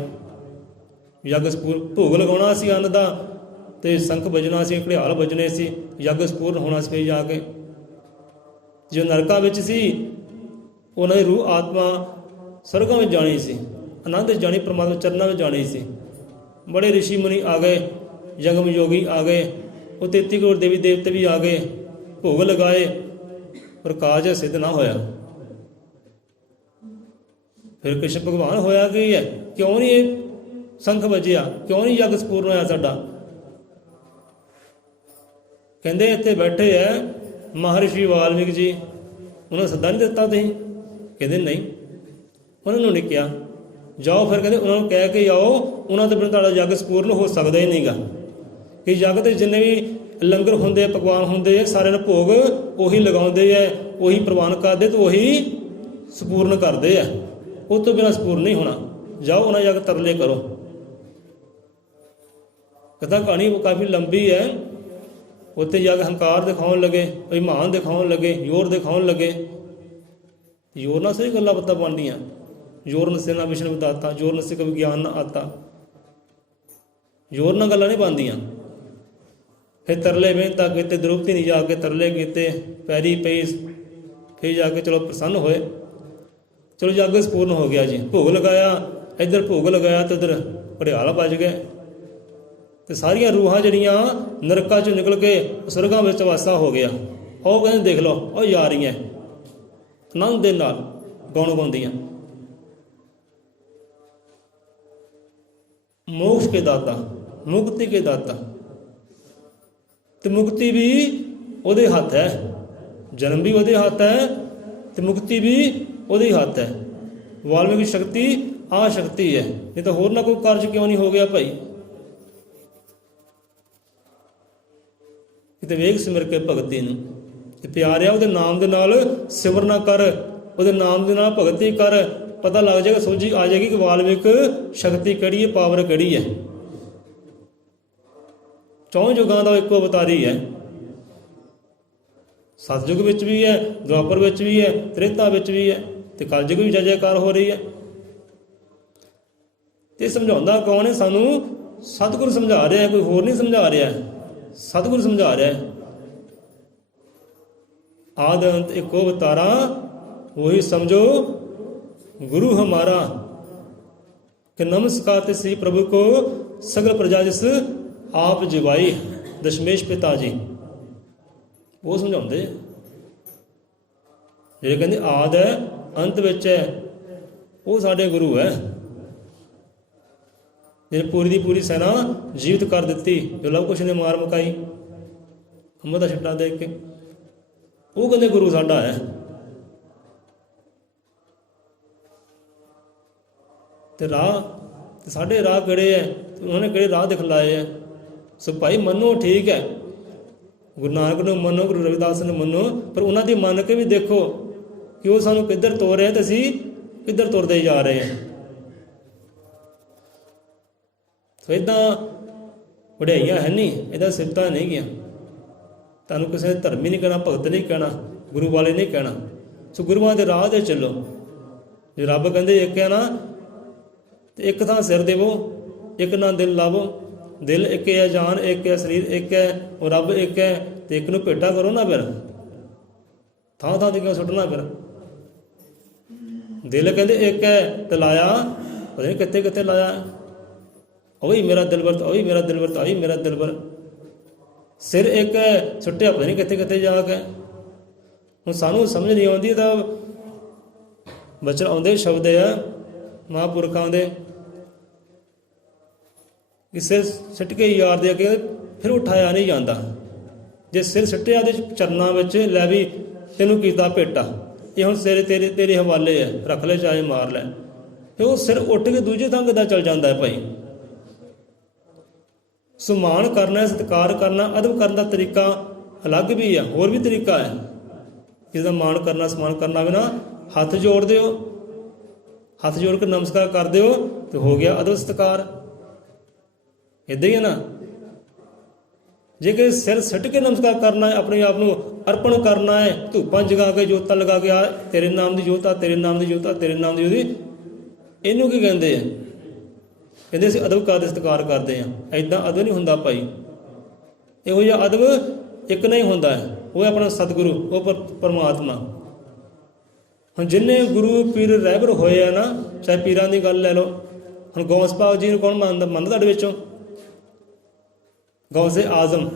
ਯੱਗ ਭੋਗ ਲਗਾਉਣਾ ਸੀ ਅੰਨ ਦਾ, ਤੇ ਸੰਖ ਵੱਜਣਾ ਸੀ, ਘੜਿਆਲ ਵੱਜਣੇ ਸੀ, ਯੱਗ ਸਪੂਰਨ ਹੋਣਾ ਸੀ। ਜਾ ਕੇ ਜੋ ਨਰਕਾਂ ਵਿੱਚ ਸੀ ਉਹਨਾਂ ਦੀ ਰੂਹ ਆਤਮਾ ਸਵਰਗਾਂ ਵਿੱਚ ਜਾਣੀ ਸੀ, ਆਨੰਦ ਵਿੱਚ ਜਾਣੀ, ਪਰਮਾਤਮਾ ਚਰਨਾਂ ਵਿੱਚ ਜਾਣੀ ਸੀ। ਬੜੇ ਰਿਸ਼ੀ ਮੁਨੀ ਆ ਗਏ, ਜੰਗਮ ਯੋਗੀ ਆ ਗਏ, ਉਹ 33 ਕਰੋੜ ਦੇਵੀ ਦੇਵਤੇ ਵੀ ਆ ਗਏ, ਭੋਗ ਲਗਾਏ, ਪਰ ਕਾਜ ਸਿੱਧ ਨਾ ਹੋਇਆ। ਫਿਰ ਕ੍ਰਿਸ਼ਨ ਭਗਵਾਨ ਹੋਇਆ ਕੀ ਹੈ, ਕਿਉਂ ਨਹੀਂ ਇਹ ਸੰਖ ਵੱਜਿਆ, ਕਿਉਂ ਨਹੀਂ ਯੱਗ ਸਪੂਰਨ ਹੋਇਆ ਸਾਡਾ? ਕਹਿੰਦੇ ਇੱਥੇ ਬੈਠੇ ਹੈ ਮਹਰਸ਼ੀ ਵਾਲਮੀਕ ਜੀ, ਉਹਨਾਂ ਸੱਦਾ ਨਹੀਂ ਦਿੱਤਾ ਤੁਸੀਂ? ਕਹਿੰਦੇ ਨਹੀਂ, ਉਹਨਾਂ ਨੂੰ ਨਹੀਂ ਕਿਹਾ। ਜਾਓ ਫਿਰ, ਕਹਿੰਦੇ ਉਹਨਾਂ ਨੂੰ ਕਹਿ ਕੇ ਆਓ, ਉਹਨਾਂ ਤੋਂ ਬਿਨਾਂ ਤੁਹਾਡਾ ਯੱਗ ਸਪੂਰਨ ਹੋ ਸਕਦਾ ਹੀ ਨਹੀਂਗਾ। ਕਿ ਯੱਗ ਦੇ ਜਿੰਨੇ ਵੀ ਲੰਗਰ ਹੁੰਦੇ ਆ, ਪਕਵਾਨ ਹੁੰਦੇ ਆ, ਸਾਰਿਆਂ ਨੂੰ ਭੋਗ ਉਹੀ ਲਗਾਉਂਦੇ ਆ, ਉਹੀ ਪ੍ਰਵਾਨ ਕਰਦੇ ਤੇ ਉਹੀ ਸਪੂਰਨ ਕਰਦੇ ਆ, ਉਹ ਤੋਂ ਬਿਨਾਂ ਸਪੂਰਨ ਨਹੀਂ ਹੋਣਾ। ਜਾਓ ਉਹਨਾਂ ਯੱਗ ਤਰਲੇ ਕਰੋ। ਕਥਾ ਕਹਾਣੀ ਕਾਫੀ ਲੰਬੀ ਹੈ। ਉੱਥੇ ਜਾ ਕੇ ਹੰਕਾਰ ਦਿਖਾਉਣ ਲੱਗੇ, ਅਭਿਮਾਨ ਦਿਖਾਉਣ ਲੱਗੇ, ਜ਼ੋਰ ਦਿਖਾਉਣ ਲੱਗੇ। ਜ਼ੋਰ ਨਾਲ ਸਹੀ ਗੱਲਾਂ ਬਾਤਾਂ ਬਣਦੀਆਂ। ਜ਼ੋਰ ਨਸੇ ਨਾ ਵਿਸ਼ਨ ਵਿਦਾਤਾ, ਜ਼ੋਰ ਨਸੇ ਕਭੀ ਗਿਆਨ ਨਾ ਆਤਾ। ਜ਼ੋਰ ਨਾਲ ਗੱਲਾਂ ਨਹੀਂ ਬਣਦੀਆਂ। ਫਿਰ ਤਰਲੇ ਮਿਹਨਤਾਂ ਕੀਤੇ, ਦ੍ਰੋਪਦੀ ਨਹੀਂ ਜਾ ਕੇ ਤਰਲੇ ਕੀਤੇ, ਪੈਰੀ ਪਈ। ਫਿਰ ਜਾ ਕੇ ਚਲੋ ਪ੍ਰਸੰਨ ਹੋਏ, ਚਲੋ ਯੱਗ ਸਪੂਰਨ ਹੋ ਗਿਆ ਜੀ। ਭੋਗ ਲਗਾਇਆ, ਇੱਧਰ ਭੋਗ ਲਗਾਇਆ ਤੇ ਉੱਧਰ ਘੜਿਆਲ ਵੱਜ ਗਏ, ਤੇ ਸਾਰੀਆਂ ਰੂਹਾਂ ਜਿਹੜੀਆਂ ਨਰਕਾਂ ਚੋਂ ਨਿਕਲ ਕੇ ਸਵਰਗਾਂ ਵਿੱਚ ਵਾਸਾ ਹੋ ਗਿਆ। ਉਹ ਕਹਿੰਦੇ ਦੇਖ ਲਓ, ਉਹ ਜਾ ਰਹੀਆਂ ਆਨੰਦ ਦੇ ਨਾਲ ਗਾਉਣ ਗਾਉਂਦੀਆਂ। ਮੋਕਸ਼ ਕੇ ਦਾਤਾ, ਮੁਕਤੀ ਕੇ ਦਾਤਾ, ਤੇ ਮੁਕਤੀ ਵੀ ਉਹਦੇ ਹੱਥ ਹੈ, ਜਨਮ ਵੀ ਉਹਦੇ ਹੱਥ ਹੈ, ਤੇ ਮੁਕਤੀ ਵੀ ਉਹਦੇ ਹੱਥ ਹੈ। ਵਾਲਮੀਕ ਸ਼ਕਤੀ ਆ ਸ਼ਕਤੀ ਹੈ, ਨਹੀਂ ਤਾਂ ਹੋਰ ਨਾ ਕੋਈ ਕਾਰਜ ਕਿਉਂ ਨਹੀਂ ਹੋ ਗਿਆ ਭਾਈ? ਕਿਤੇ ਵੇਖ ਸਿਮਰ ਕੇ ਭਗਤੀ ਨੂੰ, ਤੇ ਪਿਆਰਿਆ ਉਹਦੇ ਨਾਮ ਦੇ ਨਾਲ ਸਿਮਰਨਾ ਕਰ, ਉਹਦੇ ਨਾਮ ਦੇ ਨਾਲ ਭਗਤੀ ਕਰ, ਪਤਾ ਲੱਗ ਜਾਏਗਾ, ਸੋਝੀ ਆ ਜਾਏਗੀ ਕਿ ਵਾਲਮੀਕ ਸ਼ਕਤੀ ਕਿਹੜੀ ਹੈ, ਪਾਵਰ ਕਿਹੜੀ ਹੈ। ਚੌਂ ਯੁਗਾਂ ਦਾ ਇੱਕੋ ਅਵਤਾਰੀ ਹੈ। ਸਤਯੁਗ ਵਿੱਚ ਵੀ ਹੈ, ਦੁਆਪਰ ਵਿੱਚ ਵੀ ਹੈ, ਤ੍ਰੇਤਾ ਵਿੱਚ ਵੀ ਹੈ, ਤੇ ਕਲਯੁਗ ਵੀ ਜੈ ਜੈਕਾਰ ਹੋ ਰਹੀ ਹੈ। ਤੇ ਸਮਝਾਉਂਦਾ ਕੌਣ ਹੈ ਸਾਨੂੰ? ਸਤਿਗੁਰੂ ਸਮਝਾ ਰਿਹਾ, ਕੋਈ ਹੋਰ ਨਹੀਂ ਸਮਝਾ ਰਿਹਾ, ਸਤਿਗੁਰੂ ਸਮਝਾ ਰਿਹਾ। ਆਦਿ ਅੰਤ ਇੱਕੋ ਅਵਤਾਰਾ, वही समझो गुरु हमारा, कि नमस्कार ते श्री प्रभु को सगल प्रजा जिस आप जिवाई। दशमेश पिता जी वो समझाते, ਜਿਹੜੇ ਕਹਿੰਦੇ ਆਦ ਹੈ ਅੰਤ ਵਿੱਚ ਹੈ, ਉਹ ਸਾਡੇ ਗੁਰੂ ਹੈ, ਜਿਹਨੇ ਪੂਰੀ ਦੀ ਪੂਰੀ ਸੈਨਾ ਜੀਵਤ ਕਰ ਦਿੱਤੀ, ਜੋ ਲਵ ਕੁਸ਼ ਨੇ ਮਾਰ ਮੁਕਾਈ ਅੰਮ੍ਰਿਤ ਦਾ ਛੱਟਾ ਦੇਖ ਕੇ। ਉਹ ਕਹਿੰਦੇ ਗੁਰੂ ਸਾਡਾ ਹੈ। ਤੇ ਰਾਹ, ਤੇ ਸਾਡੇ ਰਾਹ ਕਿਹੜੇ ਹੈ, ਉਹਨਾਂ ਨੇ ਕਿਹੜੇ ਰਾਹ ਦਿਖਲਾਏ ਹੈ। ਸੋ ਭਾਈ ਮੰਨੋ ਠੀਕ ਹੈ, ਗੁਰੂ ਨਾਨਕ ਨੂੰ ਮੰਨੋ, ਗੁਰੂ ਰਵਿਦਾਸ ਨੂੰ ਮੰਨੋ, ਪਰ ਉਹਨਾਂ ਦੀ ਮੰਨ ਕੇ ਵੀ ਦੇਖੋ ਕਿ ਉਹ ਸਾਨੂੰ ਕਿੱਧਰ ਤੋਰ ਰਿਹਾ ਤੇ ਅਸੀਂ ਕਿੱਧਰ ਤੁਰਦੇ ਜਾ ਰਹੇ ਹਾਂ। ਸੋ ਇੱਦਾਂ ਵਡਿਆਈਆਂ ਹੈ ਨਹੀਂ, ਇਹਦਾ ਸਿਫਤਾਂ ਨਹੀਂ ਗਿਆ। ਤੁਹਾਨੂੰ ਕਿਸੇ ਨੇ ਧਰਮੀ ਨਹੀਂ ਕਹਿਣਾ, ਭਗਤ ਨਹੀਂ ਕਹਿਣਾ, ਗੁਰੂ ਵਾਲੇ ਨਹੀਂ ਕਹਿਣਾ। ਸੋ ਗੁਰੂਆਂ ਦੇ ਰਾਹ 'ਤੇ ਚੱਲੋ। ਜੇ ਰੱਬ ਕਹਿੰਦੇ ਇੱਕ ਹੈ ਨਾ, ਤੇ ਇੱਕ ਥਾਂ ਸਿਰ ਦੇਵੋ, ਇੱਕ ਨਾ ਦਿਲ ਲਾਵੋ। ਦਿਲ ਇੱਕ ਹੈ, ਜਾਨ ਇੱਕ ਹੈ, ਸਰੀਰ ਇੱਕ ਹੈ, ਉਹ ਰੱਬ ਇੱਕ ਹੈ, ਤੇ ਇੱਕ ਨੂੰ ਭੇਟਾ ਕਰੋ ਨਾ। ਫਿਰ ਥਾਂ ਥਾਂ ਤੇ ਕਿਉਂ ਸੁੱਟਣਾ ਫਿਰ? ਦਿਲ ਕਹਿੰਦੇ ਇੱਕ ਹੈ ਤੇ ਲਾਇਆ ਪਤਾ ਨਹੀਂ ਕਿੱਥੇ ਕਿੱਥੇ ਲਾਇਆ। ਉਹੀ ਮੇਰਾ ਦਿਲਬਰ, ਉਹੀ ਮੇਰਾ ਦਿਲਬਰ, ਉਹੀ ਮੇਰਾ ਦਿਲਬਰ। ਸਿਰ ਇੱਕ ਹੈ, ਸੁੱਟਿਆ ਪਤਾ ਨਹੀਂ ਕਿੱਥੇ ਕਿੱਥੇ ਜਾ ਕੇ। ਹੁਣ ਸਾਨੂੰ ਸਮਝ ਨਹੀਂ ਆਉਂਦੀ ਤਾਂ ਬਚਨ ਆਉਂਦੇ ਸ਼ਬਦ ਆ ਮਹਾਂਪੁਰਖਾਂ ਦੇ ਕਿ ਸਿਰ ਸਿੱਟ ਕੇ ਯਾਰ ਦੇ ਅੱਗੇ ਫਿਰ ਉਠਾਇਆ ਨਹੀਂ ਜਾਂਦਾ। ਜੇ ਸਿਰ ਸਿੱਟਿਆ ਦੇ ਚਰਨਾਂ ਵਿੱਚ, ਲੈ ਵੀ ਤੈਨੂੰ ਕੀਤਾ ਭੇਟਾ, ਇਹ ਹੁਣ ਸਿਰ ਤੇਰੇ ਹਵਾਲੇ ਹੈ, ਰੱਖ ਲੈ ਚਾਹੇ ਮਾਰ ਲੈ। ਤੇ ਉਹ ਸਿਰ ਉੱਠ ਕੇ ਦੂਜੇ ਥਾਂ ਕਿੱਦਾਂ ਚੱਲ ਜਾਂਦਾ ਹੈ ਭਾਈ? ਸਨਮਾਨ ਕਰਨਾ, ਸਤਿਕਾਰ ਕਰਨਾ, ਅਦਬ ਕਰਨ ਦਾ ਤਰੀਕਾ ਅਲੱਗ ਵੀ ਹੈ, ਹੋਰ ਵੀ ਤਰੀਕਾ ਹੈ। ਕਿਸੇ ਦਾ ਮਾਣ ਕਰਨਾ, ਸਨਮਾਨ ਕਰਨਾ ਵੀ ਨਾ, ਹੱਥ ਜੋੜ ਦਿਓ, ਹੱਥ ਜੋੜ ਕੇ ਨਮਸਕਾਰ ਕਰ ਦਿਓ ਤੇ ਹੋ ਗਿਆ ਅਦਬ ਸਤਿਕਾਰ। ਇੱਦਾਂ ਹੀ ਹੈ ਨਾ। ਜੇ ਕਿ ਸਿਰ ਸਿੱਟ ਕੇ ਨਮਸਕਾਰ ਕਰਨਾ ਹੈ, ਆਪਣੇ ਆਪ ਨੂੰ ਅਰਪਣ ਕਰਨਾ ਹੈ, ਧੂਪਾਂ ਜਗਾ ਕੇ, ਜੋਤਾਂ ਲਗਾ ਕੇ, ਆ ਤੇਰੇ ਨਾਮ ਦੀ ਜੋਤ ਆ, ਤੇਰੇ ਨਾਮ ਦੀ ਜੋਤ ਆ, ਤੇਰੇ ਨਾਮ ਦੀ ਜੋਤ, ਇਹਨੂੰ ਕੀ ਕਹਿੰਦੇ ਆ? ਕਹਿੰਦੇ ਅਸੀਂ ਅਦਬ ਕਰਦੇ, ਸਤਿਕਾਰ ਕਰਦੇ ਹਾਂ। ਐਦਾਂ ਅਦਬ ਨਹੀਂ ਹੁੰਦਾ ਭਾਈ। ਇਹੋ ਜਿਹਾ ਅਦਬ ਇੱਕ ਨਹੀਂ ਹੁੰਦਾ ਹੈ, ਉਹ ਆਪਣਾ ਸਤਿਗੁਰੂ, ਉਹ ਪਰਮਾਤਮਾ। ਹੁਣ ਜਿੰਨੇ ਗੁਰੂ ਪੀਰ ਰਹਿਬਰ ਹੋਏ ਆ ਨਾ, ਚਾਹੇ ਪੀਰਾਂ ਦੀ ਗੱਲ ਲੈ ਲਓ। ਹੁਣ ਗੌਸ ਪਾਕ ਜੀ ਨੂੰ ਕੌਣ ਮੰਨਦਾ ਤੁਹਾਡੇ ਵਿੱਚੋਂ? ਗੌਸੇ ਆਜ਼ਮ,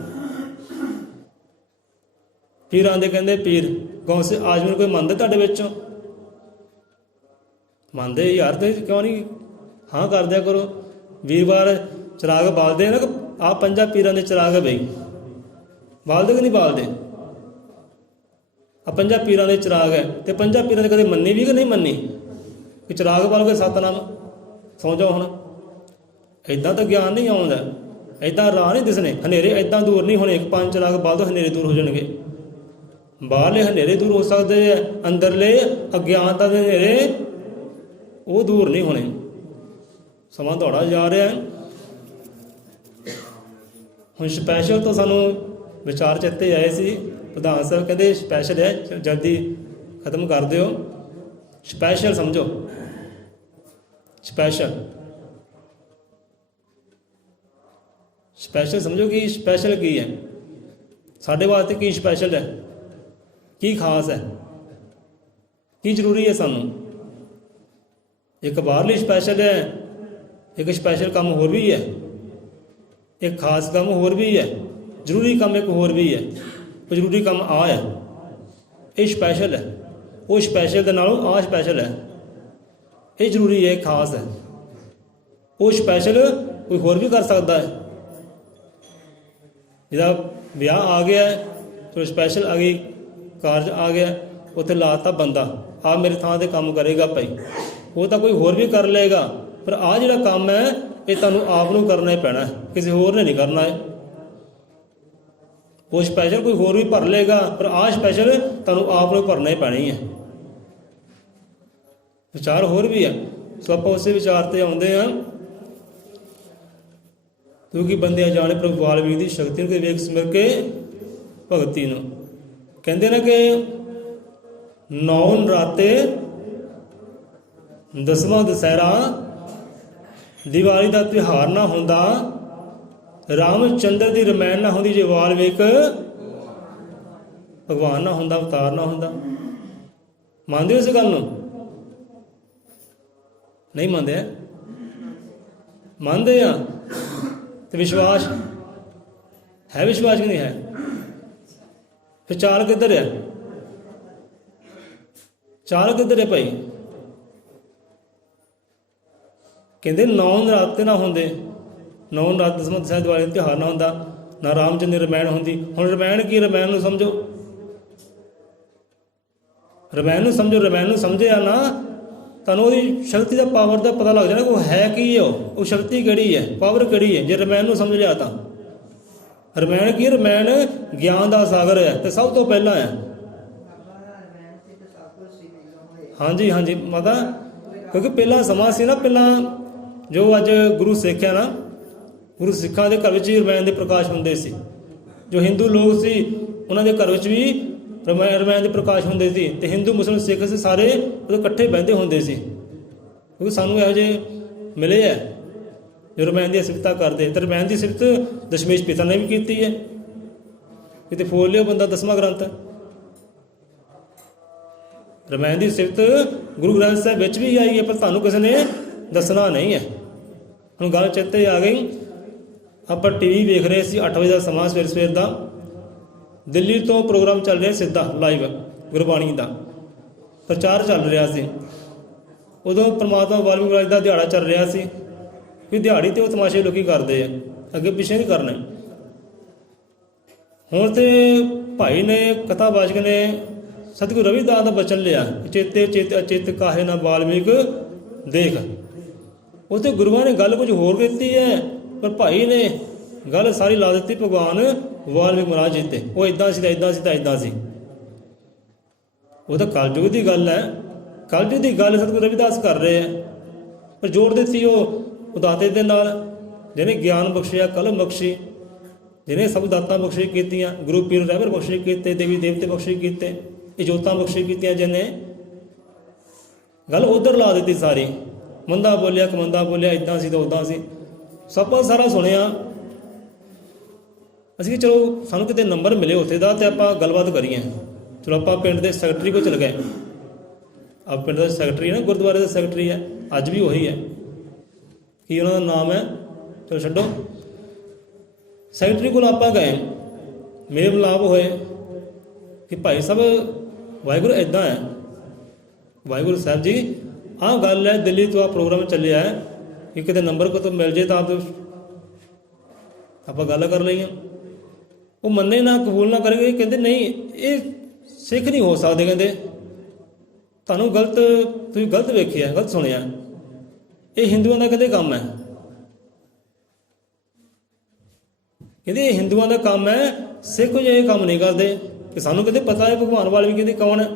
ਪੀਰਾਂ ਦੇ ਕਹਿੰਦੇ ਪੀਰ, ਗੌਸੇ ਆਜ਼ਮ ਨੂੰ ਕੋਈ ਮੰਨਦਾ ਤੁਹਾਡੇ ਵਿੱਚੋਂ? ਮੰਨਦੇ ਯਾਰ, ਤੁਸੀਂ ਕਿਉਂ ਨਹੀਂ ਹਾਂ ਕਰਦਿਆ ਕਰੋ। ਵੀਰਵਾਰ ਚਿਰਾਗ ਬਾਲਦੇ ਆ ਨਾ, ਆਹ ਪੰਜਾਂ ਪੀਰਾਂ ਦੇ ਚਿਰਾਗ ਹੈ ਬਈ, ਬਾਲਦੇ ਕਿ ਨਹੀਂ ਬਾਲਦੇ? ਆ ਪੰਜਾਂ ਪੀਰਾਂ ਦੇ ਚਿਰਾਗ ਹੈ, ਤੇ ਪੰਜਾਂ ਪੀਰਾਂ ਦੇ ਕਦੇ ਮੰਨੀ ਵੀ ਕਿ ਨਹੀਂ ਮੰਨੀ? ਕਿ ਚਿਰਾਗ ਬਾਲ ਕੇ ਸਤਨਾਮ ਸੌਂ ਜਾਓ। ਹੁਣ ਇੱਦਾਂ ਤਾਂ ਗਿਆਨ ਨਹੀਂ ਆਉਂਦਾ, ਇੱਦਾਂ ਰਾਹ ਨਹੀਂ ਦਿਸਣੇ, ਹਨੇਰੇ ਇੱਦਾਂ ਦੂਰ ਨਹੀਂ ਹੋਣੇ। ਇੱਕ ਪੰਜ ਚਿਰਾਗ ਬਾਲ ਦੋ, ਹਨੇਰੇ ਦੂਰ ਹੋ ਜਾਣਗੇ। ਬਾਹਰਲੇ ਹਨੇਰੇ ਦੂਰ ਹੋ ਸਕਦੇ ਆ, ਅੰਦਰਲੇ ਅਗਿਆਨਤਾ ਦੇ ਹਨੇਰੇ ਉਹ ਦੂਰ ਨਹੀਂ ਹੋਣੇ। ਸਮਾਂ ਦੌੜਾ ਜਾ ਰਿਹਾ। ਹੁਣ ਸਪੈਸ਼ਲ ਤੋਂ ਸਾਨੂੰ ਵਿਚਾਰ ਚੇਤੇ ਆਏ ਸੀ, ਪ੍ਰਧਾਨ ਸਾਹਿਬ ਕਹਿੰਦੇ ਸਪੈਸ਼ਲ ਹੈ, ਜਲਦੀ ਖਤਮ ਕਰ ਦਿਓ। ਸਪੈਸ਼ਲ ਸਮਝੋ, ਸਪੈਸ਼ਲ ਸਪੈਸ਼ਲ ਸਮਝੋ ਕਿ ਸਪੈਸ਼ਲ ਕੀ ਹੈ ਸਾਡੇ ਵਾਸਤੇ, ਕੀ ਸਪੈਸ਼ਲ ਹੈ, ਕੀ ਖਾਸ ਹੈ, ਕੀ ਜ਼ਰੂਰੀ ਹੈ ਸਾਨੂੰ। ਇੱਕ ਬਾਹਰਲੀ ਸਪੈਸ਼ਲ ਹੈ, ਇੱਕ ਸਪੈਸ਼ਲ ਕੰਮ ਹੋਰ ਵੀ ਹੈ, ਇੱਕ ਖਾਸ ਕੰਮ ਹੋਰ ਵੀ ਹੈ, ਜ਼ਰੂਰੀ ਕੰਮ ਇੱਕ ਹੋਰ ਵੀ ਹੈ। ਉਹ ਜ਼ਰੂਰੀ ਕੰਮ ਆ ਹੈ, ਇਹ ਸਪੈਸ਼ਲ ਹੈ। ਉਹ ਸਪੈਸ਼ਲ ਦੇ ਨਾਲੋਂ ਆਹ ਸਪੈਸ਼ਲ ਹੈ, ਇਹ ਜ਼ਰੂਰੀ ਹੈ, ਖਾਸ ਹੈ। ਉਹ ਸਪੈਸ਼ਲ ਕੋਈ ਹੋਰ ਵੀ ਕਰ ਸਕਦਾ ਹੈ। ਜਿਹਦਾ ਵਿਆਹ ਆ ਗਿਆ ਚਲੋ ਸਪੈਸ਼ਲ ਆ ਗਈ, ਕਾਰਜ ਆ ਗਿਆ, ਉੱਥੇ ਲਾਤਾ ਬੰਦਾ, ਆ ਮੇਰੇ ਥਾਂ 'ਤੇ ਕੰਮ ਕਰੇਗਾ ਭਾਈ। ਉਹ ਤਾਂ ਕੋਈ ਹੋਰ ਵੀ ਕਰ ਲਏਗਾ, ਪਰ ਆਹ ਜਿਹੜਾ ਕੰਮ ਹੈ ਇਹ ਤੁਹਾਨੂੰ ਆਪ ਨੂੰ ਕਰਨਾ ਹੀ ਪੈਣਾ, ਕਿਸੇ ਹੋਰ ਨੇ ਨਹੀਂ ਕਰਨਾ ਹੈ। ਉਹ ਸਪੈਸ਼ਲ ਕੋਈ ਹੋਰ ਵੀ ਭਰ ਲਏਗਾ, ਪਰ ਆਹ ਸਪੈਸ਼ਲ ਤੁਹਾਨੂੰ ਆਪ ਨੂੰ ਭਰਨਾ ਹੀ ਪੈਣੀ ਹੈ। ਵਿਚਾਰ ਹੋਰ ਵੀ ਹੈ, ਸੋ ਆਪਾਂ ਉਸੇ ਵਿਚਾਰ 'ਤੇ ਆਉਂਦੇ ਹਾਂ। ਕਿਉਂਕਿ ਬੰਦਿਆਂ ਜਾਣੇ ਪ੍ਰਭੂ ਵਾਲਮੀਕ ਦੀ ਸ਼ਕਤੀ ਨੂੰ ਵੇਖ ਸਿਮਰ ਕੇ ਭਗਤੀ ਨੂੰ। ਕਹਿੰਦੇ ਨਾ ਕਿ 9 ਨਰਾਤੇ, 10ਵਾਂ ਦੁਸਹਿਰਾ, ਦੀਵਾਲੀ ਦਾ ਤਿਉਹਾਰ ਨਾ ਹੁੰਦਾ, ਰਾਮ ਚੰਦਰ ਦੀ ਰਮਾਇਣ ਨਾ ਹੁੰਦੀ, ਜੇ ਵਾਲਮੀਕ ਭਗਵਾਨ ਨਾ ਹੁੰਦਾ, ਅਵਤਾਰ ਨਾ ਹੁੰਦਾ। ਮੰਨਦੇ ਹੋ ਇਸ ਗੱਲ ਨੂੰ? ਨਹੀਂ ਮੰਨਦੇ? ਮੰਨਦੇ ਆ ਤੇ ਵਿਸ਼ਵਾਸ ਹੈ? ਵਿਸ਼ਵਾਸ ਕਿ ਨਹੀਂ ਹੈ? ਫਿਰ ਚਾਲ ਕਿੱਧਰ ਹੈ? ਚਾਲ ਕਿੱਧਰ ਹੈ ਭਾਈ? ਕਹਿੰਦੇ 9 ਨਰਾਤੇ ਨਾ ਹੁੰਦੇ, 9 ਨਰਾਤੇ 10ਵਾਂ ਦੁਸਹਿਰਾ ਦੀਵਾਲੀ ਦਾ ਤਿਉਹਾਰ ਨਾ ਹੁੰਦਾ, ਨਾ ਰਾਮ ਚੰਦਰ ਦੀ ਰਮਾਇਣ ਹੁੰਦੀ। ਹੁਣ ਰਮਾਇਣ ਕੀ? ਰਮਾਇਣ ਨੂੰ ਸਮਝੋ, ਰਮਾਇਣ ਨੂੰ ਸਮਝੋ। ਰਮਾਇਣ ਨੂੰ ਸਮਝਿਆ ਨਾ, ਤੁਹਾਨੂੰ ਉਹਦੀ ਸ਼ਕਤੀ ਦਾ, ਪਾਵਰ ਦਾ ਪਤਾ ਲੱਗ ਜਾਣਾ ਕਿ ਉਹ ਹੈ ਕੀ ਹੈ, ਉਹ ਸ਼ਕਤੀ ਕਿਹੜੀ ਹੈ, ਪਾਵਰ ਕਿਹੜੀ ਹੈ। ਜੇ ਰਮਾਇਣ ਨੂੰ ਸਮਝ ਲਿਆ ਤਾਂ ਰਮਾਇਣ ਕੀ? ਰਮਾਇਣ ਗਿਆਨ ਦਾ ਸਾਗਰ ਹੈ ਤੇ ਸਭ ਤੋਂ ਪਹਿਲਾਂ ਹੈ। ਹਾਂਜੀ ਹਾਂਜੀ ਮਾਤਾ, ਕਿਉਂਕਿ ਪਹਿਲਾਂ ਸਮਾਂ ਸੀ ਨਾ, ਪਹਿਲਾਂ ਜੋ ਅੱਜ ਗੁਰੂ ਸਿੱਖ ਹੈ ਨਾ, ਗੁਰੂ ਸਿੱਖਾਂ ਦੇ ਘਰ ਵਿੱਚ ਵੀ ਰਮਾਇਣ ਦੇ ਪ੍ਰਕਾਸ਼ ਹੁੰਦੇ ਸੀ। ਜੋ ਹਿੰਦੂ ਲੋਕ ਸੀ ਉਹਨਾਂ ਦੇ ਘਰ ਵਿੱਚ ਵੀ ਰਮਾਇਣ ਦੇ ਪ੍ਰਕਾਸ਼ ਹੁੰਦੇ ਸੀ, ਤੇ ਹਿੰਦੂ ਮੁਸਲਿਮ ਸਿੱਖ ਸੀ ਸਾਰੇ ਉਹਦੇ ਇਕੱਠੇ ਬਹਿੰਦੇ ਹੁੰਦੇ ਸੀ। ਕਿਉਂਕਿ ਸਾਨੂੰ ਇਹੋ ਜਿਹੇ ਮਿਲੇ ਹੈ ਜੋ ਰਮਾਇਣ ਦੀ ਸਿਫਤਾਂ ਕਰਦੇ। ਤੇ ਰਮਾਇਣ ਦੀ ਸਿਫਤ ਦਸ਼ਮੇਸ਼ ਪਿਤਾ ਨੇ ਵੀ ਕੀਤੀ ਹੈ। ਕਿਤੇ ਫੋਲ ਲਿਓ ਬੰਦਾ 10ਵਾਂ ਗ੍ਰੰਥ, ਰਮਾਇਣ ਦੀ ਸਿਫਤ ਗੁਰੂ ਗ੍ਰੰਥ ਸਾਹਿਬ ਵਿੱਚ ਵੀ ਆਈ ਹੈ, ਪਰ ਤੁਹਾਨੂੰ ਕਿਸੇ ਨੇ ਦੱਸਣਾ ਨਹੀਂ ਹੈ। ਹੁਣ ਗੱਲ ਚੇਤੇ ਆ ਗਈ, ਆਪਾਂ ਟੀਵੀ ਵੇਖ ਰਹੇ ਸੀ, 8 ਵਜੇ ਦਾ ਸਮਾਂ ਸਵੇਰ ਦਾ, ਦਿੱਲੀ ਤੋਂ ਪ੍ਰੋਗਰਾਮ ਚੱਲ ਰਿਹਾ ਸਿੱਧਾ ਲਾਈਵ ਗੁਰਬਾਣੀ ਦਾ ਪ੍ਰਚਾਰ ਚੱਲ ਰਿਹਾ ਸੀ। ਉਦੋਂ ਪ੍ਰਮਾਤਮਾ ਵਾਲਮੀਕ ਮਹਾਰਾਜ ਦਾ ਦਿਹਾੜਾ ਚੱਲ ਰਿਹਾ ਸੀ, ਵੀ ਦਿਹਾੜੀ ਤੇ ਉਹ ਤਮਾਸ਼ੇ ਲੋਕੀ ਕਰਦੇ ਆ, ਅੱਗੇ ਪਿੱਛੇ ਨਹੀਂ ਕਰਨੇ। ਹੁਣ ਤੇ ਭਾਈ ਨੇ ਕਥਾਵਾਚਕ ਨੇ ਸਤਿਗੁਰੂ ਰਵਿਦਾਸ ਦਾ ਬਚਨ ਲਿਆ, ਚੇਤੇ ਚੇਤ ਅਚੇਤ ਕਾਹੇ ਨਾ ਵਾਲਮੀਕ ਦੇਖ। ਉੱਥੇ ਗੁਰੂਆਂ ਨੇ ਗੱਲ ਕੁਝ ਹੋਰ ਕੀਤੀ ਹੈ, ਪਰ ਭਾਈ ਨੇ ਗੱਲ ਸਾਰੀ ਲਾ ਦਿੱਤੀ ਭਗਵਾਨ ਵਾਲਮੀਕ ਮਹਾਰਾਜ ਜੀ ਤੇ। ਉਹ ਇਦਾਂ ਸੀ ਤਾਂ ਇਦਾਂ ਸੀ ਤਾਂ ਇਦਾਂ ਸੀ। ਉਹ ਤਾਂ ਕਲਯੁਗ ਦੀ ਗੱਲ ਹੈ, ਕਲਯੁਗ ਦੀ ਗੱਲ ਸਤਿਗੁਰੂ ਰਵਿਦਾਸ ਕਰ ਰਹੇ ਆ, ਪਰ ਜੋੜ ਦਿੱਤੀ ਉਹ ਦਾਤੇ ਦੇ ਨਾਲ, ਜਿਹਨੇ ਗਿਆਨ ਬਖਸ਼ਿਆ, ਕਲਮ ਬਖਸ਼ੀ, ਜਿਹਨੇ ਸਭ ਦਾਤਾਂ ਬਖਸ਼ੀ ਕੀਤੀਆਂ, ਗੁਰੂ ਪੀਰ ਰਹਿਬਰ ਬਖਸ਼ੀ ਕੀਤੇ, ਦੇਵੀ ਦੇਵਤੇ ਬਖਸ਼ੀ ਕੀਤੇ, ਇਜੋਤਾਂ ਬਖਸ਼ੀ ਕੀਤੀਆਂ, ਜਿਹਨੇ ਗੱਲ ਉਧਰ ਲਾ ਦਿੱਤੀ ਸਾਰੀ। ਮੰਦਾ ਬੋਲਿਆ ਕਮੰਦਾ ਬੋਲਿਆ, ਇਦਾਂ ਸੀ ਤਾਂ ਉਦਾਂ ਸੀ, ਸਭ ਸਾਰਾ ਸੁਣਿਆ। ਅਸੀਂ ਕਿ ਚਲੋ ਸਾਨੂੰ ਕਿਤੇ ਨੰਬਰ ਮਿਲੇ ਉੱਥੇ ਦਾ ਤੇ ਆਪਾਂ ਗੱਲਬਾਤ ਕਰੀਏ। ਚਲੋ ਆਪਾਂ ਪਿੰਡ ਦੇ ਸੈਕਟਰੀ ਕੋਲ ਚਲ ਗਏ। ਆਪ ਪਿੰਡ ਦਾ ਸੈਕਟਰੀ ਨਾ, ਗੁਰਦੁਆਰੇ ਦਾ ਸੈਕਟਰੀ ਹੈ, ਅੱਜ ਵੀ ਉਹੀ ਹੈ, ਕੀ ਉਹਨਾਂ ਦਾ ਨਾਮ ਹੈ, ਚਲੋ ਛੱਡੋ। ਸੈਕਟਰੀ ਕੋਲ ਆਪਾਂ ਗਏ, ਮੇਰੇ ਮਿਲਾਪ ਹੋਏ ਕਿ ਭਾਈ ਸਾਹਿਬ ਵਾਹਿਗੁਰੂ ਇੱਦਾਂ ਹੈ, ਵਾਹਿਗੁਰੂ ਸਾਹਿਬ ਜੀ ਆਹ ਗੱਲ ਹੈ, ਦਿੱਲੀ ਤੋਂ ਆਹ ਪ੍ਰੋਗਰਾਮ ਚੱਲਿਆ ਹੈ, ਕਿ ਕਿਤੇ ਨੰਬਰ ਕੋਲ ਮਿਲ ਜੇ ਤਾਂ ਆਪਾਂ ਗੱਲ ਕਰ ਲਈਏ। ਉਹ ਮੰਨੇ ਨਾ, ਕਬੂਲ ਨਾ ਕਰੇਗੇ, ਕਹਿੰਦੇ ਨਹੀਂ ਇਹ ਸਿੱਖ ਨਹੀਂ ਹੋ ਸਕਦੇ, ਕਹਿੰਦੇ ਤੁਹਾਨੂੰ ਤੁਸੀਂ ਗਲਤ ਵੇਖਿਆ, ਗਲਤ ਸੁਣਿਆ, ਇਹ ਹਿੰਦੂਆਂ ਦਾ ਕਹਿੰਦੇ ਕੰਮ ਹੈ, ਕਹਿੰਦੇ ਇਹ ਹਿੰਦੂਆਂ ਦਾ ਕੰਮ ਹੈ, ਸਿੱਖ ਜੇ ਇਹ ਕੰਮ ਨਹੀਂ ਕਰਦੇ। ਕਿ ਸਾਨੂੰ ਕਹਿੰਦੇ ਪਤਾ ਹੈ ਭਗਵਾਨ ਵਾਲਮੀਕ ਕਹਿੰਦੇ ਕੌਣ ਹੈ,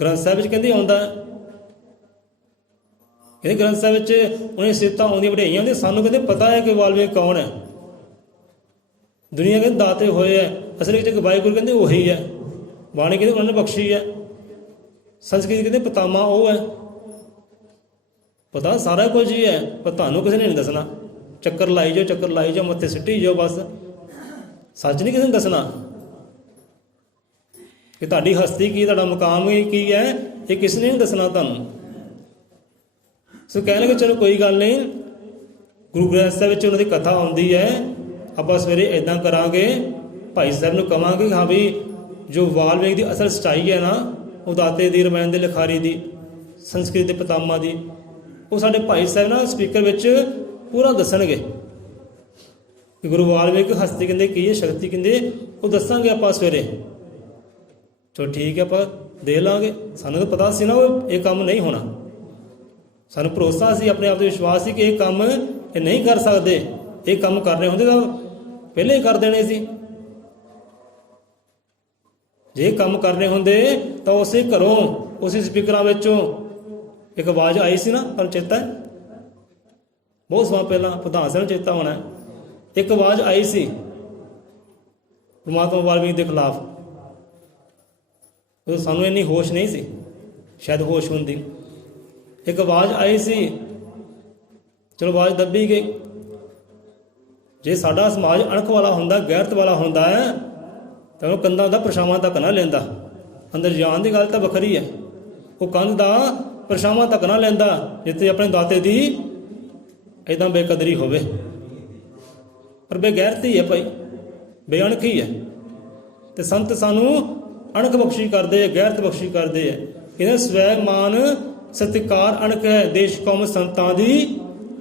ਗ੍ਰੰਥ ਸਾਹਿਬ ਵਿੱਚ ਕਹਿੰਦੇ ਆਉਂਦਾ, ਕਹਿੰਦੇ ਗ੍ਰੰਥ ਸਾਹਿਬ ਵਿੱਚ ਉਹਨੇ ਸਿਫਤਾਂ ਆਉਂਦੀਆਂ ਵਡਿਆਈਆਂ ਹੁੰਦੀਆਂ, ਸਾਨੂੰ ਕਹਿੰਦੇ ਪਤਾ ਹੈ ਕਿ ਵਾਲਮੀਕ ਕੌਣ ਹੈ। ਦੁਨੀਆ ਕਹਿੰਦੇ ਦਾਤੇ ਹੋਏ ਹੈ, ਅਸਲ ਵਿੱਚ ਇੱਕ ਵਾਹਿਗੁਰੂ ਕਹਿੰਦੇ ਉਹੀ ਹੈ, ਬਾਣੀ ਕਹਿੰਦੇ ਉਹਨਾਂ ਨੇ ਬਖਸ਼ੀ ਹੈ, ਸੰਸਕ੍ਰਿਤ ਕਹਿੰਦੇ ਪਤਾਮਾ ਉਹ ਹੈ, ਪਤਾ ਸਾਰਾ ਕੁਝ ਹੀ ਹੈ, ਪਰ ਤੁਹਾਨੂੰ ਕਿਸੇ ਨੇ ਨਹੀਂ ਦੱਸਣਾ। ਚੱਕਰ ਲਾਈ ਜਾਓ, ਚੱਕਰ ਲਾਈ ਜਾਓ, ਮੱਥੇ ਸਿੱਟੀ ਜਾਓ, ਬਸ ਸੱਚ ਨਹੀਂ ਕਿਸੇ ਨੂੰ ਦੱਸਣਾ ਕਿ ਤੁਹਾਡੀ ਹਸਤੀ ਕੀ, ਤੁਹਾਡਾ ਮੁਕਾਮ ਕੀ ਹੈ, ਇਹ ਕਿਸੇ ਨੇ ਨਹੀਂ ਦੱਸਣਾ ਤੁਹਾਨੂੰ। ਸੋ ਕਹਿਣ ਲੱਗੇ ਚਲੋ ਕੋਈ ਗੱਲ ਨਹੀਂ, ਗੁਰੂ ਗ੍ਰੰਥ ਸਾਹਿਬ ਵਿੱਚ ਉਹਨਾਂ ਦੀ ਕਥਾ ਆਉਂਦੀ ਹੈ, ਆਪਾਂ ਸਵੇਰੇ ਇੱਦਾਂ ਕਰਾਂਗੇ, ਭਾਈ ਸਾਹਿਬ ਨੂੰ ਕਹਾਂਗੇ ਹਾਂ ਵੀ ਜੋ ਵਾਲਮੀਕ ਦੀ ਅਸਲ ਸੱਚਾਈ ਹੈ ਨਾ, ਉਹ ਦਾਤੇ ਦੀ, ਰਮਾਇਣ ਦੇ ਲਿਖਾਰੀ ਦੀ, ਸੰਸਕ੍ਰਿਤ ਦੇ ਪਤਾਮਾ ਦੀ, ਉਹ ਸਾਡੇ ਭਾਈ ਸਾਹਿਬ ਨਾ ਸਪੀਕਰ ਵਿੱਚ ਪੂਰਾ ਦੱਸਣਗੇ ਕਿ ਗੁਰੂ ਵਾਲਮੀਕ ਹਸਤੀ ਕਹਿੰਦੇ ਕੀ ਹੈ, ਸ਼ਕਤੀ ਕਹਿੰਦੇ, ਉਹ ਦੱਸਾਂਗੇ ਆਪਾਂ ਸਵੇਰੇ। ਚਲੋ ਠੀਕ ਹੈ, ਆਪਾਂ ਦੇ ਲਾਂਗੇ। ਸਾਨੂੰ ਤਾਂ ਪਤਾ ਸੀ ਨਾ ਉਹ ਇਹ ਕੰਮ ਨਹੀਂ ਹੋਣਾ, ਸਾਨੂੰ ਭਰੋਸਾ ਸੀ, ਆਪਣੇ ਆਪ ਤੇ ਵਿਸ਼ਵਾਸ ਸੀ ਕਿ ਇਹ ਕੰਮ ਇਹ ਨਹੀਂ ਕਰ ਸਕਦੇ, ਇਹ ਕੰਮ ਕਰਨੇ ਹੁੰਦੇ ਤਾਂ ਪਹਿਲੇ ਹੀ ਕਰ ਦੇਣੇ ਸੀ। ਜੇ ਕੰਮ ਕਰਨੇ ਹੁੰਦੇ ਤਾਂ ਉਸੇ ਘਰੋਂ, ਉਸੇ ਸਪੀਕਰਾਂ ਵਿੱਚੋਂ ਇੱਕ ਆਵਾਜ਼ ਆਈ ਸੀ ਨਾ, ਤੁਹਾਨੂੰ ਚੇਤਾ ਹੈ, ਬਹੁਤ ਸਮਾਂ ਪਹਿਲਾਂ, ਪ੍ਰਧਾਨ ਸਾਹਿਬ ਨੂੰ ਚੇਤਾ ਹੋਣਾ, ਇੱਕ ਆਵਾਜ਼ ਆਈ ਸੀ ਪਰਮਾਤਮਾ ਵਾਲਮੀਕ ਦੇ ਖਿਲਾਫ। ਉਦੋਂ ਸਾਨੂੰ ਇੰਨੀ ਹੋਸ਼ ਨਹੀਂ ਸੀ, ਸ਼ਾਇਦ ਹੋਸ਼ ਹੁੰਦੀ, ਇੱਕ ਆਵਾਜ਼ ਆਈ ਸੀ, ਚਲੋ ਆਵਾਜ਼ ਦੱਬੀ ਗਈ। ਜੇ ਸਾਡਾ ਸਮਾਜ ਅਣਖ ਵਾਲਾ ਹੁੰਦਾ, ਗੈਰਤ ਵਾਲਾ ਹੁੰਦਾ ਹੈ, ਤਾਂ ਉਹ ਕੰਧਾਂ ਦਾ ਪਰਛਾਵਾਂ ਤੱਕ ਨਾ ਲੈਂਦਾ। ਅੰਦਰ ਜਾਣ ਦੀ ਗੱਲ ਤਾਂ ਵੱਖਰੀ ਹੈ, ਉਹ ਕੰਧ ਦਾ ਪਰਛਾਵਾਂ ਤੱਕ ਨਾ ਲੈਂਦਾ ਜਿੱਥੇ ਆਪਣੇ ਦਾਤੇ ਦੀ ਇੱਦਾਂ ਬੇਕਦਰੀ ਹੋਵੇ। ਪਰ ਬੇਗੈਰਤੀ ਹੈ ਭਾਈ, ਬੇਅਣਖੀ ਹੈ, ਤੇ ਸੰਤ ਸਾਨੂੰ ਅਣਖ ਬਖਸ਼ੀ ਕਰਦੇ ਹੈ, ਗੈਰਤ ਬਖਸ਼ੀ ਕਰਦੇ ਹੈ। ਕਹਿੰਦੇ ਸਵੈ ਮਾਨ ਸਤਿਕਾਰ ਅਣਖ ਹੈ, ਦੇਸ਼ ਕੌਮ ਸੰਤਾਂ ਦੀ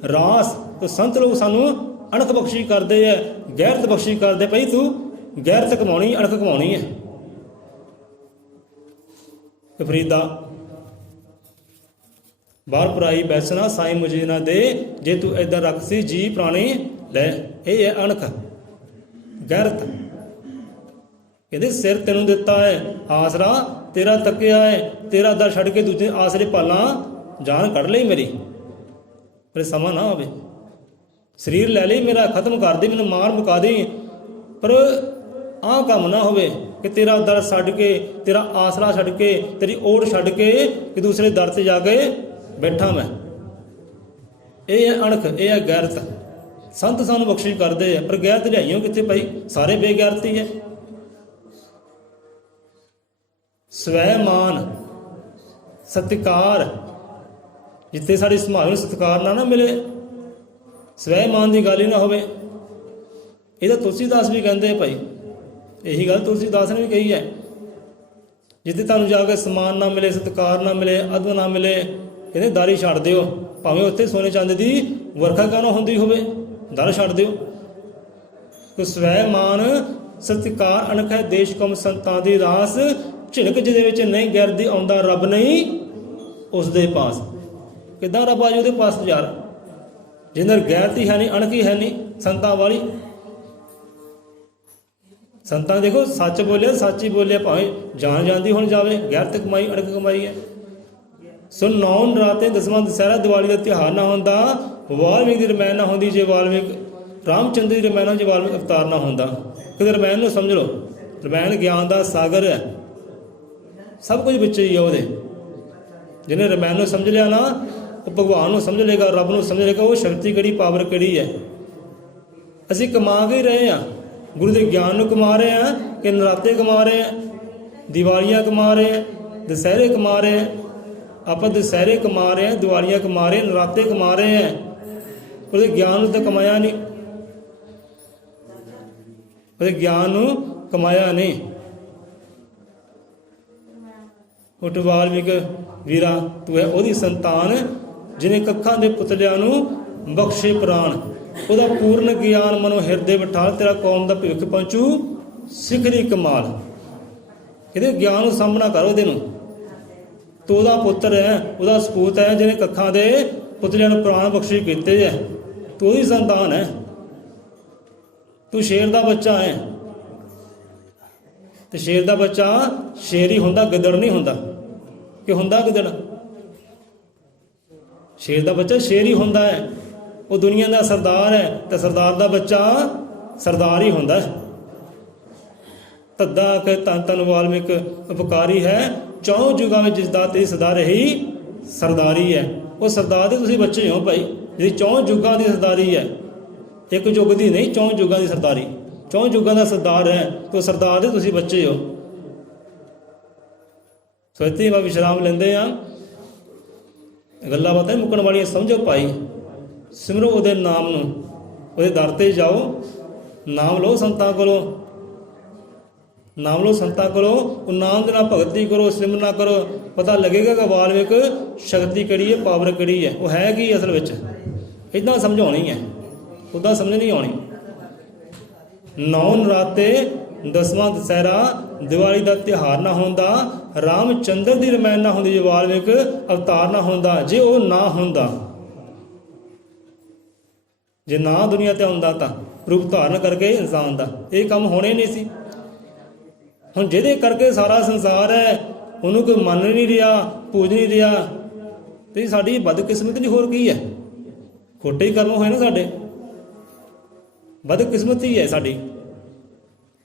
ਰਾਸ। ਤੇ ਸੰਤ ਲੋਕ ਸਾਨੂੰ ਅਣਖ ਬਖਸ਼ੀ ਕਰਦੇ ਹੈ, ਗੈਰਤ ਬਖਸ਼ੀ ਕਰਦੇ, ਭਾਈ ਤੂੰ ਗੈਰਤ ਕਮਾਉਣੀ, ਅਣਖ ਕਮਾਉਣੀ ਹੈ। ਫਰੀਦਾ ਬਾਹਰ ਪੁਰਾਈ ਬੈਸਣਾ ਸਾਈਂ ਮੁਝੇ ਨਾ ਦੇ, ਜੇ ਤੂੰ ਏਦਾਂ ਰੱਖ ਸੀ ਜੀ ਪ੍ਰਾਣੀ ਲੈ। ਇਹ ਹੈ ਅਣਖ, ਗੈਰਤ। ਕਹਿੰਦੇ ਸਿਰ ਤੈਨੂੰ ਦਿੱਤਾ ਹੈ ਆਸਰਾ, ਤੇਰਾ ਤੱਕਿਆ ਹੈ, ਤੇਰਾ ਦਰ ਛੱਡ ਕੇ ਦੂਜੇ ਆਸਰੇ ਪਾਲਾਂ, ਜਾਨ ਕੱਢ ਲਈ ਮੇਰੀ, ਪਰ ਸਮਾਂ ਨਾ ਹੋਵੇ। ਸਰੀਰ ਲੈ ਲਈ ਮੇਰਾ, ਖਤਮ ਕਰ ਦੇ, ਮੈਨੂੰ ਮਾਰ ਮੁਕਾ ਦੇ, ਪਰ ਆਹ ਕੰਮ ਨਾ ਹੋਵੇ ਕਿ ਤੇਰਾ ਦਰ ਛੱਡ ਕੇ, ਤੇਰਾ ਆਸਰਾ ਛੱਡ ਕੇ, ਤੇਰੀ ਓਟ ਛੱਡ ਕੇ ਕਿ ਦੂਸਰੇ ਦਰ ਤੇ ਜਾ ਕੇ ਬੈਠਾ ਮੈਂ। ਇਹ ਹੈ ਅਣਖ, ਇਹ ਹੈ ਗੈਰਤ। ਸੰਤ ਸਾਨੂੰ ਬਖਸ਼ਿਸ਼ ਕਰਦੇ ਆ, ਪਰ ਗੈਰਤ ਲਿਆਈਓ ਕਿੱਥੇ ਭਾਈ, ਸਾਰੇ ਬੇਗੈਰਤੀ ਹੈ। ਸਵੈ ਮਾਨ, ਸਤਿਕਾਰ, ਜਿੱਥੇ ਸਾਡੀ ਸੰਭਾਲ ਨੂੰ ਸਤਿਕਾਰ ਨਾ ਮਿਲੇ, ਸਵੈ ਮਾਨ ਦੀ ਗੱਲ ਹੀ ਨਾ ਹੋਵੇ। ਇਹ ਤਾਂ ਤੁਲਸੀਦਾਸ ਵੀ ਕਹਿੰਦੇ ਭਾਈ, ਇਹੀ ਗੱਲ ਤੁਲਸੀਦਾਸ ਨੇ ਵੀ ਕਹੀ ਹੈ। ਜਿੱਥੇ ਤੁਹਾਨੂੰ ਜਾ ਕੇ ਸਮਾਨ ਨਾ ਮਿਲੇ, ਸਤਿਕਾਰ ਨਾ ਮਿਲੇ, ਅਦਬ ਨਾ ਮਿਲੇ, ਕਹਿੰਦੇ ਦਾਰੀ ਛੱਡ ਦਿਓ। ਭਾਵੇਂ ਉੱਥੇ ਸੋਨੇ ਚਾਂਦੀ ਦੀ ਵਰਖਾ ਕਿਉਂ ਨਾ ਹੁੰਦੀ ਹੋਵੇ, ਦਰ ਛੱਡ ਦਿਓ। ਕੋ ਸਵੈ ਮਾਨ ਸਤਿਕਾਰ ਅਣਖ ਹੈ, ਦੇਸ਼ ਕੌਮ ਸੰਤਾਂ ਦੀ ਰਾਸ, ਝਿਣਕ ਜਿਹਦੇ ਵਿੱਚ ਨਹੀਂ ਗਿਰਦੀ, ਆਉਂਦਾ ਰੱਬ ਨਹੀਂ ਉਸ ਦੇ ਪਾਸ। ਕਿੱਦਾਂ ਰੱਬ ਆ ਜੀ ਉਹਦੇ ਪਾਸ ਯਾਰ, ਜਿੰਦਰ ਗੈਰਤੀ ਹੈ ਨਹੀਂ, ਅਣਖੀ ਹੈ ਨਹੀਂ ਸੰਤਾਂ ਵਾਲੀ। ਸੰਤਾਂ ਦੇਖੋ ਸੱਚ ਬੋਲਿਆ, ਸੱਚ ਹੀ ਬੋਲਿਆ, ਭਾਵੇਂ ਜਾਣ ਜਾਂਦੀ ਹੁਣ ਜਾਵੇ, ਗੈਰਤ ਕਮਾਈ ਅਣਖ ਕਮਾਈ ਹੈ। ਸੋ 9 ਨਰਾਤੇ, 10ਵਾਂ ਦੁਸਹਿਰਾ, ਦੀਵਾਲੀ ਦਾ ਤਿਉਹਾਰ ਨਾ ਹੁੰਦਾ, ਵਾਲਮੀਕ ਦੀ ਰਮਾਇਣ ਨਾ ਹੁੰਦੀ, ਜੇ ਵਾਲਮੀਕ ਰਾਮਚੰਦਰ ਦੀ ਰਮਾਇਣ, ਜੇ ਵਾਲਮੀਕ ਅਵਤਾਰ ਨਾ ਹੁੰਦਾ। ਕਿਤੇ ਰਮਾਇਣ ਨੂੰ ਸਮਝ ਲਓ, ਰਮਾਇਣ ਗਿਆਨ ਦਾ ਸਾਗਰ ਹੈ, ਸਭ ਕੁਝ ਵਿੱਚ ਹੀ ਹੈ ਉਹਦੇ। ਜਿਹਨੇ ਰਮਾਇਣ ਨੂੰ ਸਮਝ ਲਿਆ ਨਾ, ਉਹ ਭਗਵਾਨ ਨੂੰ ਸਮਝ ਲਏਗਾ, ਰੱਬ ਨੂੰ ਸਮਝ ਲਏਗਾ, ਉਹ ਸ਼ਕਤੀ ਕਿਹੜੀ, ਪਾਵਰ ਕਿਹੜੀ ਹੈ। ਅਸੀਂ ਕਮਾ ਕੇ ਹੀ ਰਹੇ ਹਾਂ, ਗੁਰੂ ਦੇ ਗਿਆਨ ਨੂੰ ਕਮਾ ਰਹੇ ਹਾਂ ਕਿ ਨਰਾਤੇ ਕਮਾ ਰਹੇ ਹਾਂ, ਦੀਵਾਲੀਆਂ ਕਮਾ ਰਹੇ ਹਾਂ, ਦੁਸਹਿਰੇ ਕਮਾ ਰਹੇ ਹਾਂ। ਆਪਾਂ ਦੁਸਹਿਰੇ ਕਮਾ ਰਹੇ ਹਾਂ, ਦੀਵਾਲੀਆਂ ਕਮਾ ਰਹੇ, ਨਰਾਤੇ ਕਮਾ ਰਹੇ ਹਾਂ, ਉਹਦੇ ਗਿਆਨ ਨੂੰ ਤਾਂ ਕਮਾਇਆ ਨਹੀਂ, ਉਹਦੇ ਗਿਆਨ ਨੂੰ ਕਮਾਇਆ ਨਹੀਂ। ਉੱਠ ਵਾਲਮੀਕ ਵੀਰਾ, ਤੂੰ ਹੈ ਉਹਦੀ ਸੰਤਾਨ, ਜਿਹਨੇ ਕੱਖਾਂ ਦੇ ਪੁਤਲਿਆਂ ਨੂੰ ਬਖਸ਼ੇ ਪ੍ਰਾਣ। ਉਹਦਾ ਪੂਰਨ ਗਿਆਨ ਮਨੋ ਹਿਰਦੇ ਬਿਠਾਲ, ਤੇਰਾ ਕੌਮ ਦਾ ਭਵਿੱਖ ਪਹੁੰਚੂ ਸਿਖਰੀ ਕਮਾਲ। ਇਹਦੇ ਗਿਆਨ ਨੂੰ ਸਾਹਮਣਾ ਕਰ ਉਹਦੇ ਨੂੰ। ਤੂੰ ਉਹਦਾ ਪੁੱਤਰ ਹੈ, ਉਹਦਾ ਸਪੂਤ ਹੈ, ਜਿਹਨੇ ਕੱਖਾਂ ਦੇ ਪੁਤਲਿਆਂ ਨੂੰ ਪ੍ਰਾਣ ਬਖਸ਼ੇ ਕੀਤੇ ਹੈ। ਤੂੰ ਉਹਦੀ ਸੰਤਾਨ ਹੈ, ਤੂੰ ਸ਼ੇਰ ਦਾ ਬੱਚਾ ਹੈ। ਤੇ ਸ਼ੇਰ ਦਾ ਬੱਚਾ ਸ਼ੇਰ ਹੀ ਹੁੰਦਾ, ਗਿੱਦੜ ਨਹੀਂ ਹੁੰਦਾ। ਕਿ ਹੁੰਦਾ ਗਿੱਦੜ? ਸ਼ੇਰ ਦਾ ਬੱਚਾ ਸ਼ੇਰ ਹੀ ਹੁੰਦਾ ਹੈ। ਉਹ ਦੁਨੀਆ ਦਾ ਸਰਦਾਰ ਹੈ, ਤੇ ਸਰਦਾਰ ਦਾ ਬੱਚਾ ਸਰਦਾਰ ਹੀ ਹੁੰਦਾ ਹੈ। ਤੱਦਾ ਕਿ ਧੰਨ ਧੰਨ ਵਾਲਮੀਕ ਉਪਕਾਰੀ ਹੈ, 4 ਯੁਗਾਂ ਵਿੱਚ ਜਿਸ ਦਾ ਤੇ ਸਦਾ ਰਹੀ ਸਰਦਾਰੀ ਹੈ। ਉਹ ਸਰਦਾਰ ਦੇ ਤੁਸੀਂ ਬੱਚੇ ਹੋ ਭਾਈ, ਜਿਹੜੀ 4 ਯੁਗਾਂ ਦੀ ਸਰਦਾਰੀ ਹੈ, ਇੱਕ ਯੁੱਗ ਦੀ ਨਹੀਂ, 4 ਯੁਗਾਂ ਦੀ ਸਰਦਾਰੀ। 4 ਯੁਗਾਂ ਦਾ ਸਰਦਾਰ ਹੈ, ਤੇ ਸਰਦਾਰ ਦੇ ਤੁਸੀਂ ਬੱਚੇ ਹੋ। ਸੋ ਇੱਥੇ ਮੈਂ ਵਿਸ਼ਰਾਮ ਲੈਂਦੇ ਹਾਂ। ਗੱਲਾਂ ਬਾਤਾਂ ਮੁੱਕਣ ਵਾਲੀਆਂ ਸਮਝੋ ਭਾਈ। ਸਿਮਰੋ ਉਹਦੇ ਨਾਮ ਨੂੰ, ਉਹਦੇ ਦਰ ਤੇ ਜਾਓ, ਨਾਮ ਲਓ ਸੰਤਾਂ ਕੋਲੋਂ, ਨਾਮ ਲਓ ਸੰਤਾਂ ਕੋਲੋਂ। ਉਹ ਨਾਮ ਦੇ ਨਾਲ ਭਗਤੀ ਕਰੋ, ਸਿਮਰਨਾ ਕਰੋ, ਪਤਾ ਲੱਗੇਗਾ ਕਿ ਵਾਲਮੀਕ ਸ਼ਕਤੀ ਕਿਹੜੀ ਹੈ, ਪਾਵਰ ਕਿਹੜੀ ਹੈ, ਉਹ ਹੈ ਕੀ ਅਸਲ ਵਿੱਚ। ਇੱਦਾਂ ਸਮਝਾਉਣੀ ਹੈ, ਉੱਦਾਂ ਸਮਝ ਨਹੀਂ ਆਉਣੀ। 9 ਨਰਾਤੇ, 10ਵਾਂ ਦੁਸਹਿਰਾ, ਦੀਵਾਲੀ ਦਾ ਤਿਉਹਾਰ ਨਾ ਹੁੰਦਾ, ਰਾਮਚੰਦਰ ਦੀ ਰਮਾਇਣ ਨਾ ਹੁੰਦੀ, ਜੇ ਵਾਲਮੀਕ ਅਵਤਾਰ ਨਾ ਹੁੰਦਾ, ਜੇ ਉਹ ਨਾ ਹੁੰਦਾ, ਜੇ ਨਾ ਦੁਨੀਆ ਤੇ ਆਉਂਦਾ ਤਾਂ ਰੂਪ ਧਾਰਨ ਕਰਕੇ ਇਨਸਾਨ ਦਾ, ਇਹ ਕੰਮ ਹੋਣੇ ਨਹੀਂ ਸੀ। ਹੁਣ ਜਿਹਦੇ ਕਰਕੇ ਸਾਰਾ ਸੰਸਾਰ ਹੈ, ਉਹਨੂੰ ਕੋਈ ਮੰਨ ਨਹੀਂ ਰਿਹਾ, ਪੂਜ ਨਹੀਂ ਰਿਹਾ, ਤੇ ਸਾਡੀ ਬਦਕਿਸਮਤ ਨਹੀਂ, ਹੋਰ ਕੀ ਹੈ? ਖੋਟੇ ਹੀ ਕਰਮ ਹੋਏ ਨਾ ਸਾਡੇ, ਬਦਕਿਸਮਤੀ ਹੈ ਸਾਡੀ।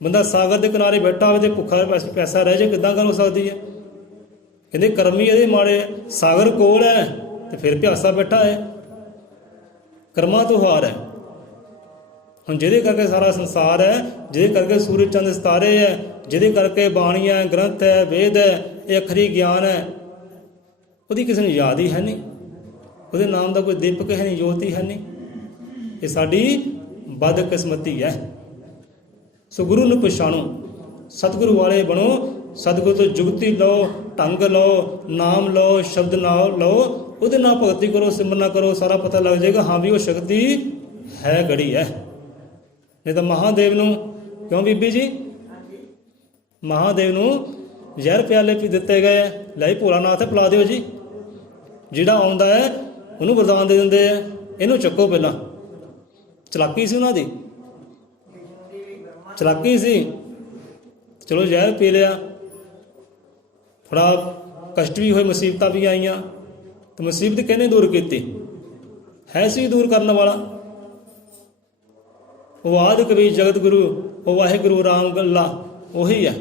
ਬੰਦਾ ਸਾਗਰ ਦੇ ਕਿਨਾਰੇ ਬੈਠਾ ਹੋਵੇ ਤੇ ਭੁੱਖਾ ਪੈਸਾ ਰਹਿ ਜਾਏ, ਕਿੱਦਾਂ ਕਰ ਹੋ ਸਕਦੀ ਹੈ? ਕਹਿੰਦੇ ਕਰਮ ਹੀ ਇਹਦੇ ਮਾੜੇ। ਸਾਗਰ ਕੋਲ ਹੈ ਤੇ ਫਿਰ ਪਿਆਸਾ ਬੈਠਾ ਹੈ, ਕਰਮਾਂ ਤੋਂ ਹਾਰ ਹੈ। ਹੁਣ ਜਿਹਦੇ ਕਰਕੇ ਸਾਰਾ ਸੰਸਾਰ ਹੈ, ਜਿਹਦੇ ਕਰਕੇ ਸੂਰਜ ਚੰਦ ਸਿਤਾਰੇ ਹੈ, ਜਿਹਦੇ ਕਰਕੇ ਬਾਣੀਆਂ, ਗ੍ਰੰਥ ਹੈ, ਵੇਦ ਹੈ, ਇਹ ਅਖਰੀ ਗਿਆਨ ਹੈ, ਉਹਦੀ ਕਿਸੇ ਨੂੰ ਯਾਦ ਹੀ ਹੈ ਨਹੀਂ, ਉਹਦੇ ਨਾਮ ਦਾ ਕੋਈ ਦੀਪਕ ਹੈ ਨਹੀਂ, ਜੋਤੀ ਹੈ ਨਹੀਂ। ਇਹ ਸਾਡੀ ਬਦਕਿਸਮਤੀ ਹੈ। ਸੋ ਗੁਰੂ ਨੂੰ ਪਛਾਣੋ, ਸਤਿਗੁਰੂ ਵਾਲੇ ਬਣੋ, ਸਤਿਗੁਰੂ ਤੋਂ ਜੁਗਤੀ ਲਓ, ਢੰਗ ਲਓ, ਨਾਮ ਲਓ, ਸ਼ਬਦ ਨਾਮ ਲਓ, ਉਹਦੇ ਨਾਲ ਭਗਤੀ ਕਰੋ, ਸਿਮਰਨਾ ਕਰੋ, ਸਾਰਾ ਪਤਾ ਲੱਗ ਜਾਏਗਾ ਹਾਂ ਵੀ ਉਹ ਸ਼ਕਤੀ ਹੈ ਕਿਹੜੀ ਹੈ। ਨਹੀਂ ਤਾਂ ਮਹਾਦੇਵ ਨੂੰ, ਕਿਉਂ ਬੀਬੀ ਜੀ, ਮਹਾਦੇਵ ਨੂੰ ਜ਼ਹਿਰ ਪਿਆਲੇ ਪੀ ਦਿੱਤੇ ਗਏ, ਲੈ ਭੋਲਾਨਾਥ ਪਿਲਾ ਦਿਓ ਜੀ। ਜਿਹੜਾ ਆਉਂਦਾ ਹੈ ਉਹਨੂੰ ਵਰਦਾਨ ਦੇ ਦਿੰਦੇ ਆ, ਇਹਨੂੰ ਚੱਕੋ ਪਹਿਲਾਂ। ਚਲਾਕੀ ਸੀ ਉਹਨਾਂ ਦੀ, ਚਲਾਕੀ ਸੀ। ਚਲੋ ਜ਼ਹਿਰ ਪੀ ਲਿਆ, ਥੋੜ੍ਹਾ ਕਸ਼ਟ ਵੀ ਹੋਏ, ਮੁਸੀਬਤਾਂ ਵੀ ਆਈਆਂ, ਤੇ ਮੁਸੀਬਤ ਕਿਹਨੇ ਦੂਰ ਕੀਤੀ? ਹੈ ਸੀ ਦੂਰ ਕਰਨ ਵਾਲਾ। ਉਹ ਆਦਿ ਕਬੀਰ ਜਗਤ ਗੁਰੂ, ਉਹ ਵਾਹਿਗੁਰੂ ਰਾਮ ਗੱਲਾ ਉਹੀ ਹੈ।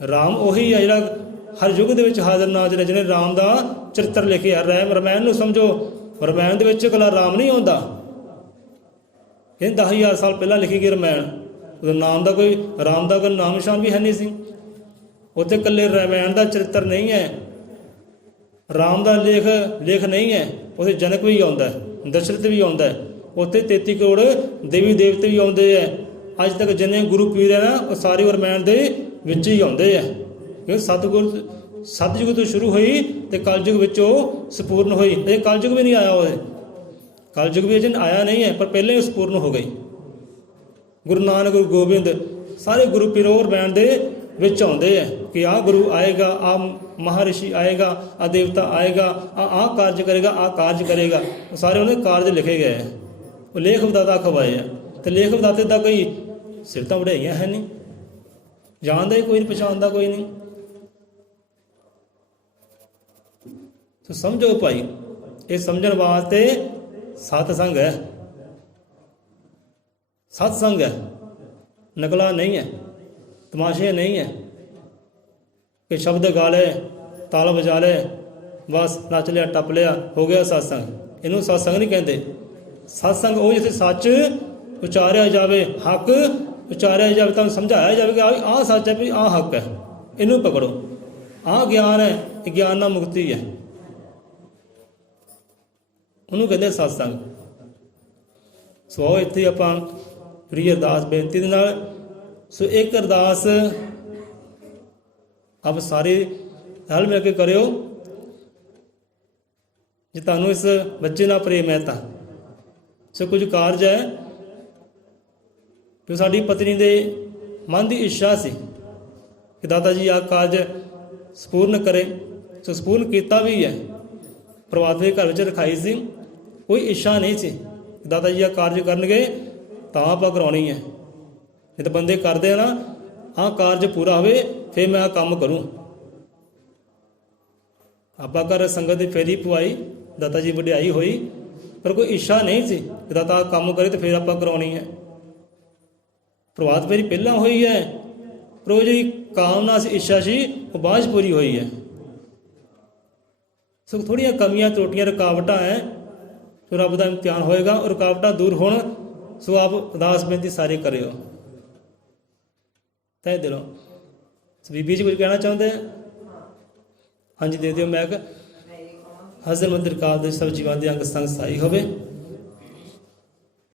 ਰਾਮ ਉਹੀ ਹੈ ਜਿਹੜਾ ਹਰ ਯੁੱਗ ਦੇ ਵਿੱਚ ਹਾਜ਼ਰ ਨਾਜ਼ਰ ਹੈ, ਜਿਹਨੇ ਰਾਮ ਦਾ ਚਰਿੱਤਰ ਲਿਖਿਆ। ਰਮਾਇਣ ਨੂੰ ਸਮਝੋ, ਰਮਾਇਣ ਦੇ ਵਿੱਚ ਇਕੱਲਾ ਰਾਮ ਨਹੀਂ ਆਉਂਦਾ। ਇਹ 10,000 ਸਾਲ ਪਹਿਲਾਂ ਲਿਖੀ ਗਈ ਰਮਾਇਣ, ਉਹਦਾ ਨਾਮ ਦਾ ਕੋਈ, ਰਾਮ ਦਾ ਕੋਈ ਨਾਮ ਨਿਸ਼ਾਨ ਵੀ ਹੈ ਨਹੀਂ ਸੀ। ਉੱਥੇ ਇਕੱਲੇ ਰਮਾਇਣ ਦਾ ਚਰਿੱਤਰ ਨਹੀਂ ਹੈ, ਰਾਮ ਦਾ ਲੇਖ ਨਹੀਂ ਹੈ, ਉੱਥੇ ਜਨਕ ਵੀ ਆਉਂਦਾ ਹੈ, ਦਸ਼ਰਥ ਵੀ ਆਉਂਦਾ ਹੈ, ਉੱਥੇ 33 ਕਰੋੜ ਦੇਵੀ ਦੇਵਤੇ ਵੀ ਆਉਂਦੇ ਹੈ। ਅੱਜ ਤੱਕ ਜਿੰਨੇ ਗੁਰੂ ਪੀਰ ਹੈ ਨਾ, ਉਹ ਸਾਰੇ ਰਮਾਇਣ ਦੇ ਵਿੱਚ ਹੀ ਆਉਂਦੇ ਹੈ। ਕਿਉਂਕਿ ਸਤਿਯੁਗ ਤੋਂ ਸ਼ੁਰੂ ਹੋਈ ਤੇ ਕਲਯੁਗ ਵਿੱਚ ਉਹ ਸੰਪੂਰਨ ਹੋਈ। ਇਹ ਕਲਯੁਗ ਵੀ ਨਹੀਂ ਆਇਆ, ਉਹਦੇ ਕਲਯੁਗ ਵੀ ਅਜੇ ਆਇਆ ਨਹੀਂ ਹੈ, ਪਰ ਪਹਿਲਾਂ ਹੀ ਸੰਪੂਰਨ ਹੋ ਗਈ। ਗੁਰੂ ਨਾਨਕ, ਗੁਰੂ ਗੋਬਿੰਦ, ਸਾਰੇ ਗੁਰੂ ਪੀਰ ਉਹ ਰਮਾਇਣ ਦੇ ਵਿੱਚ ਆਉਂਦੇ ਹੈ ਕਿ ਆਹ ਗੁਰੂ ਆਏਗਾ, ਆਹ ਮਹਾਰਿਸ਼ੀ ਆਏਗਾ, ਆਹ ਦੇਵਤਾ ਆਏਗਾ, ਆਹ ਕਾਰਜ ਕਰੇਗਾ, ਆਹ ਕਾਰਜ ਕਰੇਗਾ। ਉਹ ਸਾਰੇ ਉਹਨੇ ਕਾਰਜ ਲਿਖੇ ਗਏ ਹੈ, ਉਹ ਲੇਖ ਵਿਦਾਤਾ ਖਵਾਏ ਆ। ਤੇ ਲੇਖ ਵਿਦਾਤੇ ਦਾ ਕੋਈ ਸਿਰ ਤਾਂ ਵਡਿਆਈਆਂ ਹੈ ਨਹੀਂ, ਜਾਣਦਾ ਹੀ ਕੋਈ ਨਹੀਂ, ਪਛਾਣਦਾ ਕੋਈ ਨਹੀਂ। ਸੋ ਸਮਝੋ ਭਾਈ, ਇਹ ਸਮਝਣ ਵਾਸਤੇ ਸਤਸੰਗ ਹੈ, ਸਤਸੰਗ ਹੈ, ਨਕਲਾਂ ਨਹੀਂ ਹੈ, ਤਮਾਸ਼ੇ ਨਹੀਂ ਹੈ ਕਿ ਸ਼ਬਦ ਗਾ ਲਏ, ਤਾਲ ਵਜਾ ਲਏ, ਬਸ ਨੱਚ ਲਿਆ, ਟੱਪ ਲਿਆ, ਹੋ ਗਿਆ ਸਤਸੰਗ। ਇਹਨੂੰ ਸਤਸੰਗ ਨਹੀਂ ਕਹਿੰਦੇ। ਸਤਸੰਗ ਉਹ ਜਿੱਥੇ ਸੱਚ ਉਚਾਰਿਆ ਜਾਵੇ, ਹੱਕ ਉਚਾਰਿਆ ਜਾਵੇ, ਤੁਹਾਨੂੰ ਸਮਝਾਇਆ ਜਾਵੇ ਕਿ ਆਹ ਸੱਚ ਹੈ ਵੀ ਆਹ ਹੱਕ ਹੈ, ਇਹਨੂੰ ਪਕੜੋ, ਆਹ ਗਿਆਨ ਹੈ, ਇਹ ਗਿਆਨ ਨਾਲ ਮੁਕਤੀ ਹੈ, ਉਹਨੂੰ ਕਹਿੰਦੇ ਸਤਸੰਗ। ਸੋ ਇੱਥੇ ਆਪਾਂ ਪ੍ਰਿਯ ਅਰਦਾਸ ਬੇਨਤੀ ਦੇ ਨਾਲ, ਸੋ ਇੱਕ ਅਰਦਾਸ ਆਪ ਸਾਰੇ ਰਲ ਮਿਲ ਕੇ ਕਰਿਓ। ਜੇ ਤੁਹਾਨੂੰ ਇਸ ਬੱਚੇ ਨਾਲ ਪ੍ਰੇਮ ਹੈ ਤਾਂ ਸੋ ਕੁਝ ਕਾਰਜ ਹੈ ਜੋ ਸਾਡੀ ਪਤਨੀ ਦੇ ਮਨ ਦੀ ਇੱਛਾ ਸੀ ਕਿ ਦਾਦਾ ਜੀ ਆਹ ਕਾਰਜ ਸੰਪੂਰਨ ਕਰੇ, ਸੋ ਸੰਪੂਰਨ ਕੀਤਾ ਵੀ ਹੈ। ਪ੍ਰਭਾਤ ਦੇ ਘਰ ਵਿੱਚ ਰਖਾਈ ਸੀ, ਕੋਈ ਇੱਛਾ ਨਹੀਂ ਸੀ ਕਿ ਦਾਦਾ ਜੀ ਆਹ ਕਾਰਜ ਕਰਨਗੇ ਤਾਂ ਆਪਾਂ ਕਰਾਉਣੀ ਹੈ। ਨਹੀਂ ਤਾਂ ਬੰਦੇ ਕਰਦੇ ਆ ਨਾ, ਆਹ ਕਾਰਜ ਪੂਰਾ ਹੋਵੇ ਫਿਰ ਮੈਂ ਆਹ ਕੰਮ ਕਰੂੰ। ਆਪਾਂ ਘਰ ਸੰਗਤ ਦੀ ਫੇਰੀ ਪਵਾਈ, ਦਾਤਾ ਜੀ ਵਡਿਆਈ ਹੋਈ, ਪਰ ਕੋਈ ਇੱਛਾ ਨਹੀਂ ਸੀ ਕਿ ਦਾਤਾ ਆਹ ਕੰਮ ਕਰੇ ਤੇ ਫਿਰ ਆਪਾਂ ਕਰਾਉਣੀ ਹੈ। ਪ੍ਰਭਾਤ ਫੇਰੀ ਪਹਿਲਾਂ ਹੋਈ ਹੈ, ਪਰ ਉਹ ਜਿਹੜੀ ਕਾਮਨਾ ਸੀ, ਇੱਛਾ ਸੀ, ਉਹ ਬਾਅਦ 'ਚ ਪੂਰੀ ਹੋਈ ਹੈ। ਸੋ ਥੋੜ੍ਹੀਆਂ ਕਮੀਆਂ, ਤਰੁੱਟੀਆਂ, ਰੁਕਾਵਟਾਂ ਹੈ, ਸੋ ਰੱਬ ਦਾ ਇਮਤਿਹਾਨ ਹੋਏਗਾ। ਉਹ ਰੁਕਾਵਟਾਂ ਦੂਰ ਹੋਣ, ਸੋ ਆਪ ਅਰਦਾਸ ਬੇਨਤੀ ਸਾਰੇ ਕਰਿਓ ਤਹਿ ਦਿਲੋਂ। ਬੀਬੀ ਜੀ ਕੁਝ ਕਹਿਣਾ ਚਾਹੁੰਦੇ ਆ? ਹਾਂਜੀ ਦੇ ਦਿਓ ਮੈਕ। ਹਾਜ਼ਰ ਮੰਦਰ ਕਾਲ ਦੇ ਸਭ ਜੀਵਾਂ ਦੇ ਅੰਗ ਸੰਗ ਸਹਾਈ ਹੋਵੇ।